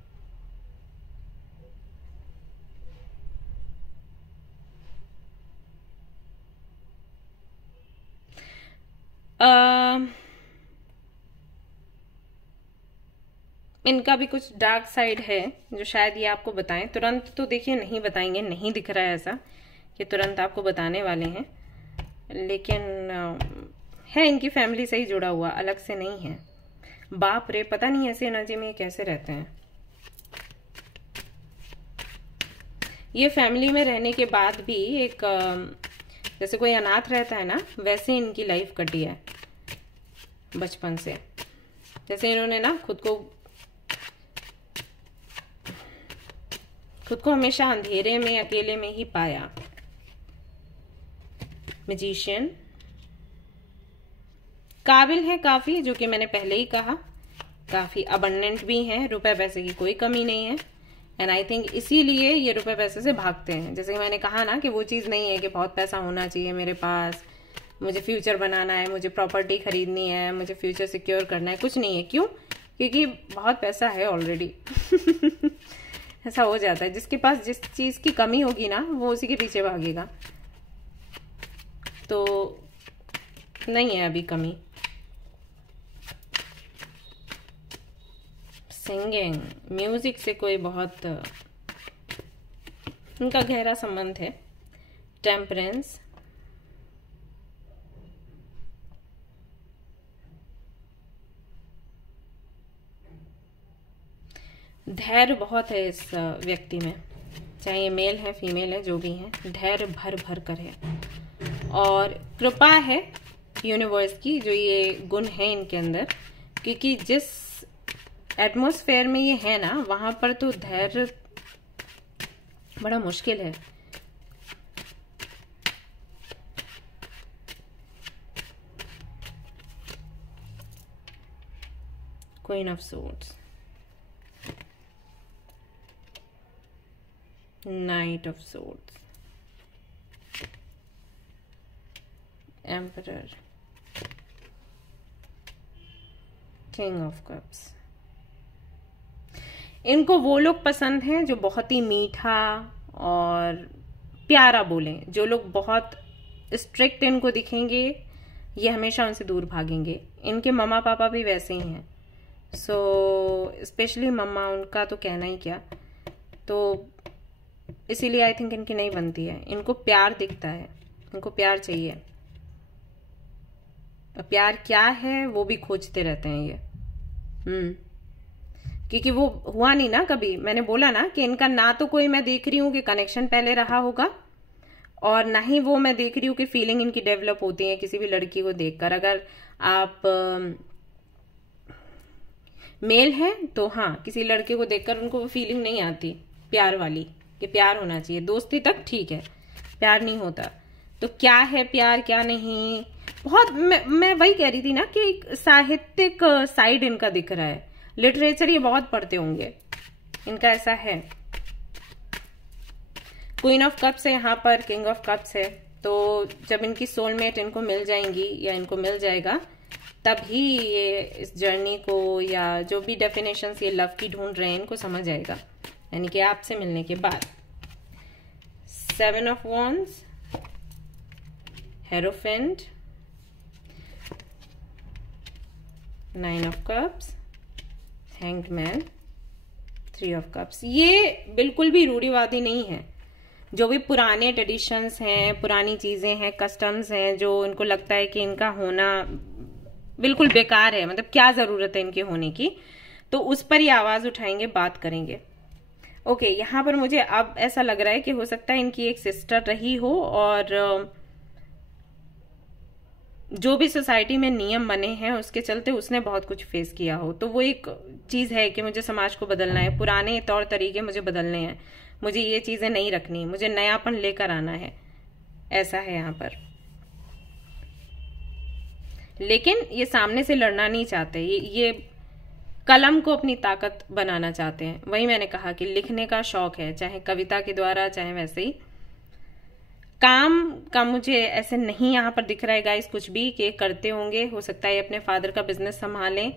इनका भी कुछ डार्क साइड है जो शायद ये आपको बताएं। तुरंत तो देखिए नहीं बताएंगे, नहीं दिख रहा है ऐसा कि तुरंत आपको बताने वाले हैं, लेकिन है इनकी फैमिली से ही जुड़ा हुआ, अलग से नहीं है। बाप रे, पता नहीं ऐसी एनर्जी में ये कैसे रहते हैं। ये फैमिली में रहने के बाद भी एक जैसे कोई अनाथ रहता है ना, वैसे इनकी लाइफ कटी है बचपन से। जैसे इन्होंने ना खुद को हमेशा अंधेरे में, अकेले में ही पाया। मैजिशियन काबिल है काफी, जो कि मैंने पहले ही कहा, काफी अबंडेंट भी हैं, रुपए पैसे की कोई कमी नहीं है। एंड आई थिंक इसीलिए ये रुपए पैसे से भागते हैं। जैसे कि मैंने कहा ना कि वो चीज नहीं है कि बहुत पैसा होना चाहिए मेरे पास, मुझे फ्यूचर बनाना है, मुझे प्रॉपर्टी खरीदनी है, मुझे फ्यूचर सिक्योर करना है, कुछ नहीं है। क्यों? क्योंकि बहुत पैसा है ऑलरेडी। ऐसा हो जाता है, जिसके पास जिस चीज की कमी होगी ना, वो उसी के पीछे भागेगा। तो नहीं है अभी कमी। सिंगिंग, म्यूजिक से कोई बहुत उनका गहरा संबंध है। टेम्परेंस, धैर्य बहुत है इस व्यक्ति में, चाहे ये मेल है फीमेल है, जो भी है, धैर्य भर भर कर है। और कृपा है यूनिवर्स की, जो ये गुण है इनके अंदर, क्योंकि जिस एटमॉस्फेयर में ये है ना, वहां पर तो धैर्य बड़ा मुश्किल है। Queen of swords, night of swords, emperor, king of cups. इनको वो लोग पसंद हैं जो बहुत ही मीठा और प्यारा बोलें। जो लोग बहुत स्ट्रिक्ट इनको दिखेंगे, ये हमेशा उनसे दूर भागेंगे। इनके मम्मा पापा भी वैसे ही हैं। स्पेशली मम्मा, उनका तो कहना ही क्या। तो इसीलिए आई थिंक इनकी नहीं बनती है। इनको प्यार दिखता है, इनको प्यार चाहिए। प्यार क्या है वो भी खोजते रहते हैं ये। क्योंकि वो हुआ नहीं ना कभी। मैंने बोला ना कि इनका ना तो कोई मैं देख रही हूं कि कनेक्शन पहले रहा होगा, और ना ही वो मैं देख रही हूँ कि फीलिंग इनकी डेवलप होती है किसी भी लड़की को देखकर। अगर आप मेल हैं तो हाँ, किसी लड़के को देखकर उनको वो फीलिंग नहीं आती प्यार वाली, कि प्यार होना चाहिए। दोस्ती तक ठीक है, प्यार नहीं होता। तो क्या है प्यार, क्या नहीं, बहुत मैं वही कह रही थी ना कि एक साहित्यिक साइड इनका दिख रहा है। लिटरेचर ये बहुत पढ़ते होंगे, इनका ऐसा है। क्वीन ऑफ कप्स है यहाँ पर, किंग ऑफ कप्स है, तो जब इनकी सोलमेट इनको मिल जाएंगी या इनको मिल जाएगा, तभी ये इस जर्नी को या जो भी डेफिनेशंस ये लव की ढूंढ रहे हैं इनको समझ आएगा, यानी कि आपसे मिलने के बाद। 7 of wands, hierophant, 9 of cups, hanged man, 3 of cups. ये बिल्कुल भी रूढ़िवादी नहीं है। जो भी पुराने ट्रेडिशंस हैं, पुरानी चीजें हैं, कस्टम्स हैं, जो इनको लगता है कि इनका होना बिल्कुल बेकार है, मतलब क्या जरूरत है इनके होने की, तो उस पर ही आवाज उठाएंगे, बात करेंगे। ओके, यहाँ पर मुझे अब ऐसा लग रहा है कि हो सकता है इनकी एक सिस्टर रही हो और जो भी सोसाइटी में नियम बने हैं उसके चलते उसने बहुत कुछ फेस किया हो। तो वो एक चीज है कि मुझे समाज को बदलना है, पुराने तौर तरीके मुझे बदलने हैं, मुझे ये चीजें नहीं रखनी, मुझे नयापन लेकर आना है, ऐसा है यहाँ पर। लेकिन ये सामने से लड़ना नहीं चाहते, ये कलम को अपनी ताकत बनाना चाहते हैं। वही मैंने कहा कि लिखने का शौक है, चाहे कविता के द्वारा चाहे वैसे ही। काम का मुझे ऐसे नहीं यहाँ पर दिख रहा है गाइस कुछ भी कि करते होंगे। हो सकता है अपने फादर का बिजनेस संभालें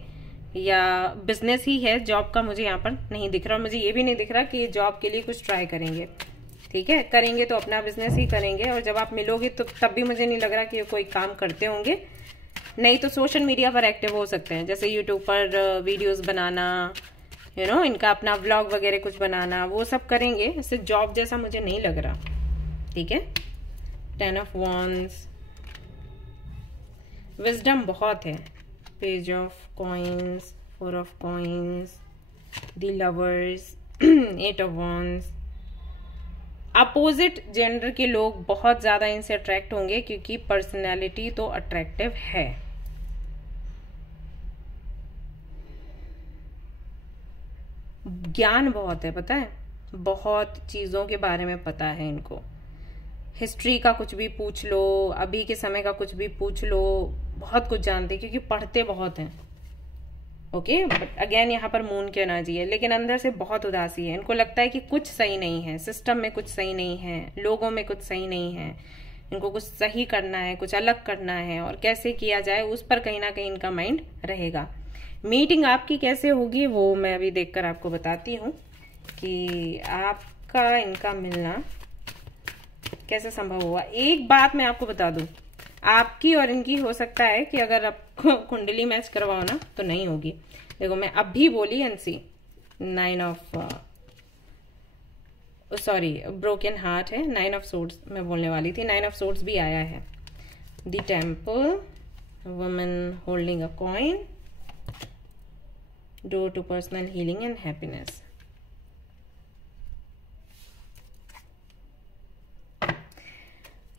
या बिजनेस ही है, जॉब का मुझे यहाँ पर नहीं दिख रहा। और मुझे ये भी नहीं दिख रहा कि ये जॉब के लिए कुछ ट्राई करेंगे। ठीक है, करेंगे तो अपना बिजनेस ही करेंगे, और जब आप मिलोगे तो तब भी मुझे नहीं लग रहा कि ये कोई काम करते होंगे। नहीं तो सोशल मीडिया पर एक्टिव हो सकते हैं, जैसे यूट्यूब पर वीडियोस बनाना, इनका अपना व्लॉग वगैरह कुछ बनाना, वो सब करेंगे। इससे जॉब जैसा मुझे नहीं लग रहा। ठीक है, 10 ऑफ वॉन्ड्स, विजडम बहुत है, page of coins, 4 of coins, the lovers, 8 of wands. Opposite gender के लोग बहुत ज्यादा इनसे अट्रैक्ट होंगे क्योंकि पर्सनैलिटी तो अट्रैक्टिव है। ज्ञान बहुत है, पता है, बहुत चीजों के बारे में पता है इनको। हिस्ट्री का कुछ भी पूछ लो, अभी के समय का कुछ भी पूछ लो, बहुत कुछ जानते हैं क्योंकि पढ़ते बहुत हैं। ओके, बट अगेन यहाँ पर मून की एनर्जी है, लेकिन अंदर से बहुत उदासी है। इनको लगता है कि कुछ सही नहीं है, सिस्टम में कुछ सही नहीं है, लोगों में कुछ सही नहीं है। इनको कुछ सही करना है, कुछ अलग करना है, और कैसे किया जाए उस पर कहीं ना कहीं इनका माइंड रहेगा। मीटिंग आपकी कैसे होगी वो मैं अभी देखकर आपको बताती हूँ कि आपका इनका मिलना कैसे संभव हुआ। एक बात मैं आपको बता दूं, आपकी और इनकी हो सकता है कि अगर आप कुंडली मैच करवाओ ना तो नहीं होगी। देखो मैं अब भी बोली NC, 9 of sorry broken heart है, 9 ऑफ सोर्ड्स मैं बोलने वाली थी, 9 ऑफ सोर्ड्स भी आया है। The temple, woman holding a coin, door to personal healing and happiness.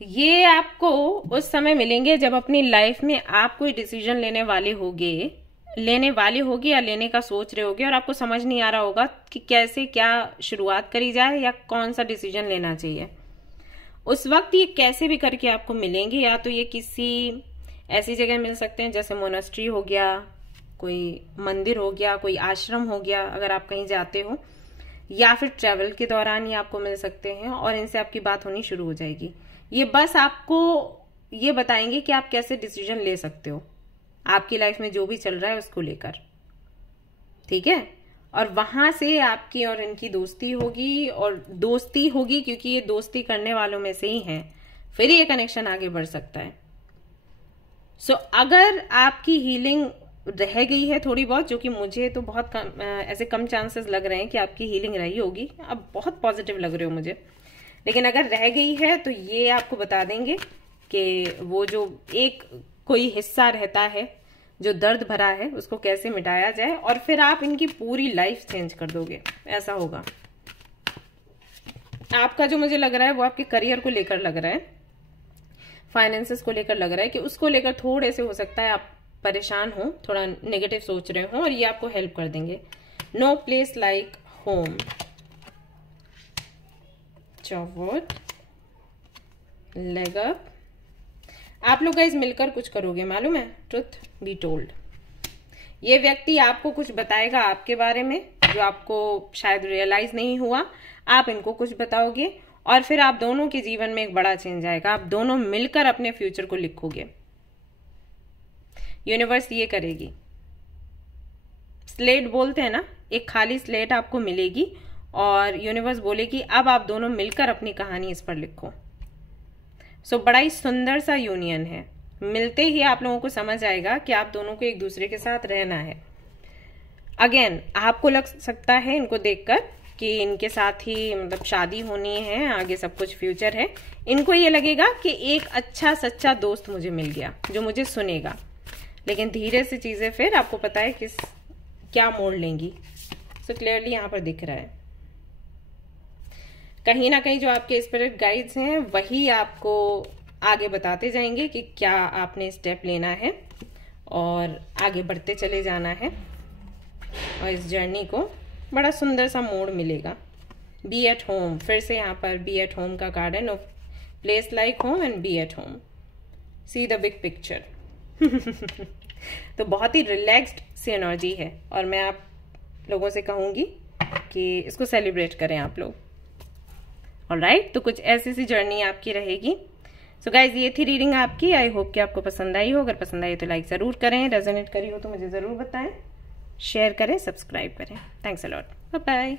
ये आपको उस समय मिलेंगे जब अपनी लाइफ में आप कोई डिसीजन लेने वाले होगी या लेने का सोच रहे होगे और आपको समझ नहीं आ रहा होगा कि कैसे क्या शुरुआत करी जाए या कौन सा डिसीजन लेना चाहिए। उस वक्त ये कैसे भी करके आपको मिलेंगे, या तो ये किसी ऐसी जगह मिल सकते हैं जैसे मोनेस्ट्री हो गया, कोई मंदिर हो गया, कोई आश्रम हो गया अगर आप कहीं जाते हो, या फिर ट्रेवल के दौरान ही आपको मिल सकते हैं और इनसे आपकी बात होनी शुरू हो जाएगी। ये बस आपको ये बताएंगे कि आप कैसे डिसीजन ले सकते हो आपकी लाइफ में जो भी चल रहा है उसको लेकर। ठीक है, और वहां से आपकी और इनकी दोस्ती होगी, और दोस्ती होगी क्योंकि ये दोस्ती करने वालों में से ही हैं, फिर ये कनेक्शन आगे बढ़ सकता है। सो अगर आपकी हीलिंग रह गई है थोड़ी बहुत, जो कि मुझे तो बहुत कम, ऐसे कम चांसेस लग रहे हैं कि आपकी हीलिंग रही होगी, अब बहुत पॉजिटिव लग रहे हो मुझे, लेकिन अगर रह गई है तो ये आपको बता देंगे कि वो जो एक कोई हिस्सा रहता है जो दर्द भरा है उसको कैसे मिटाया जाए, और फिर आप इनकी पूरी लाइफ चेंज कर दोगे, ऐसा होगा। आपका जो मुझे लग रहा है वो आपके करियर को लेकर लग रहा है, फाइनेंसेस को लेकर लग रहा है कि उसको लेकर थोड़े से हो सकता है आप परेशान हो, थोड़ा नेगेटिव सोच रहे हो, और ये आपको हेल्प कर देंगे। नो प्लेस लाइक होम, चौवट, लेग अप। आप लोग गाइस मिलकर कुछ करोगे, मालूम है, ट्रुथ बी टोल्ड। ये व्यक्ति आपको कुछ बताएगा आपके बारे में जो आपको शायद रियलाइज नहीं हुआ, आप इनको कुछ बताओगे और फिर आप दोनों के जीवन में एक बड़ा चेंज आएगा। आप दोनों मिलकर अपने फ्यूचर को लिखोगे। यूनिवर्स ये करेगी। स्लेट बोलते हैं ना, एक खाली स्लेट आपको मिलेगी और यूनिवर्स बोलेगी अब आप दोनों मिलकर अपनी कहानी इस पर लिखो। सो बड़ा ही सुंदर सा यूनियन है। मिलते ही आप लोगों को समझ आएगा कि आप दोनों को एक दूसरे के साथ रहना है। अगेन आपको लग सकता है इनको देखकर कि इनके साथ ही मतलब शादी होनी है, आगे सब कुछ फ्यूचर है। इनको ये लगेगा कि एक अच्छा सच्चा दोस्त मुझे मिल गया जो मुझे सुनेगा। लेकिन धीरे से चीजें फिर आपको पता है किस क्या मोड़ लेंगी। सो क्लियरली यहाँ पर दिख रहा है कहीं ना कहीं जो आपके स्पिरिट गाइड्स हैं वही आपको आगे बताते जाएंगे कि क्या आपने स्टेप लेना है और आगे बढ़ते चले जाना है। और इस जर्नी को बड़ा सुंदर सा मोड़ मिलेगा। बी एट होम, फिर से यहाँ पर बी एट होम का कार्ड है। No place like home and be at home, see the big picture. तो बहुत ही रिलैक्स्ड सी एनर्जी है और मैं आप लोगों से कहूंगी कि इसको सेलिब्रेट करें आप लोग। ऑलराइट, तो कुछ ऐसी सी जर्नी आपकी रहेगी। सो गाइज ये थी रीडिंग आपकी। आई होप कि आपको पसंद आई हो। अगर पसंद आई तो लाइक जरूर करें, रेजोनेट करी हो तो मुझे जरूर बताएं, शेयर करें, सब्सक्राइब करें। Thanks a lot, bye bye.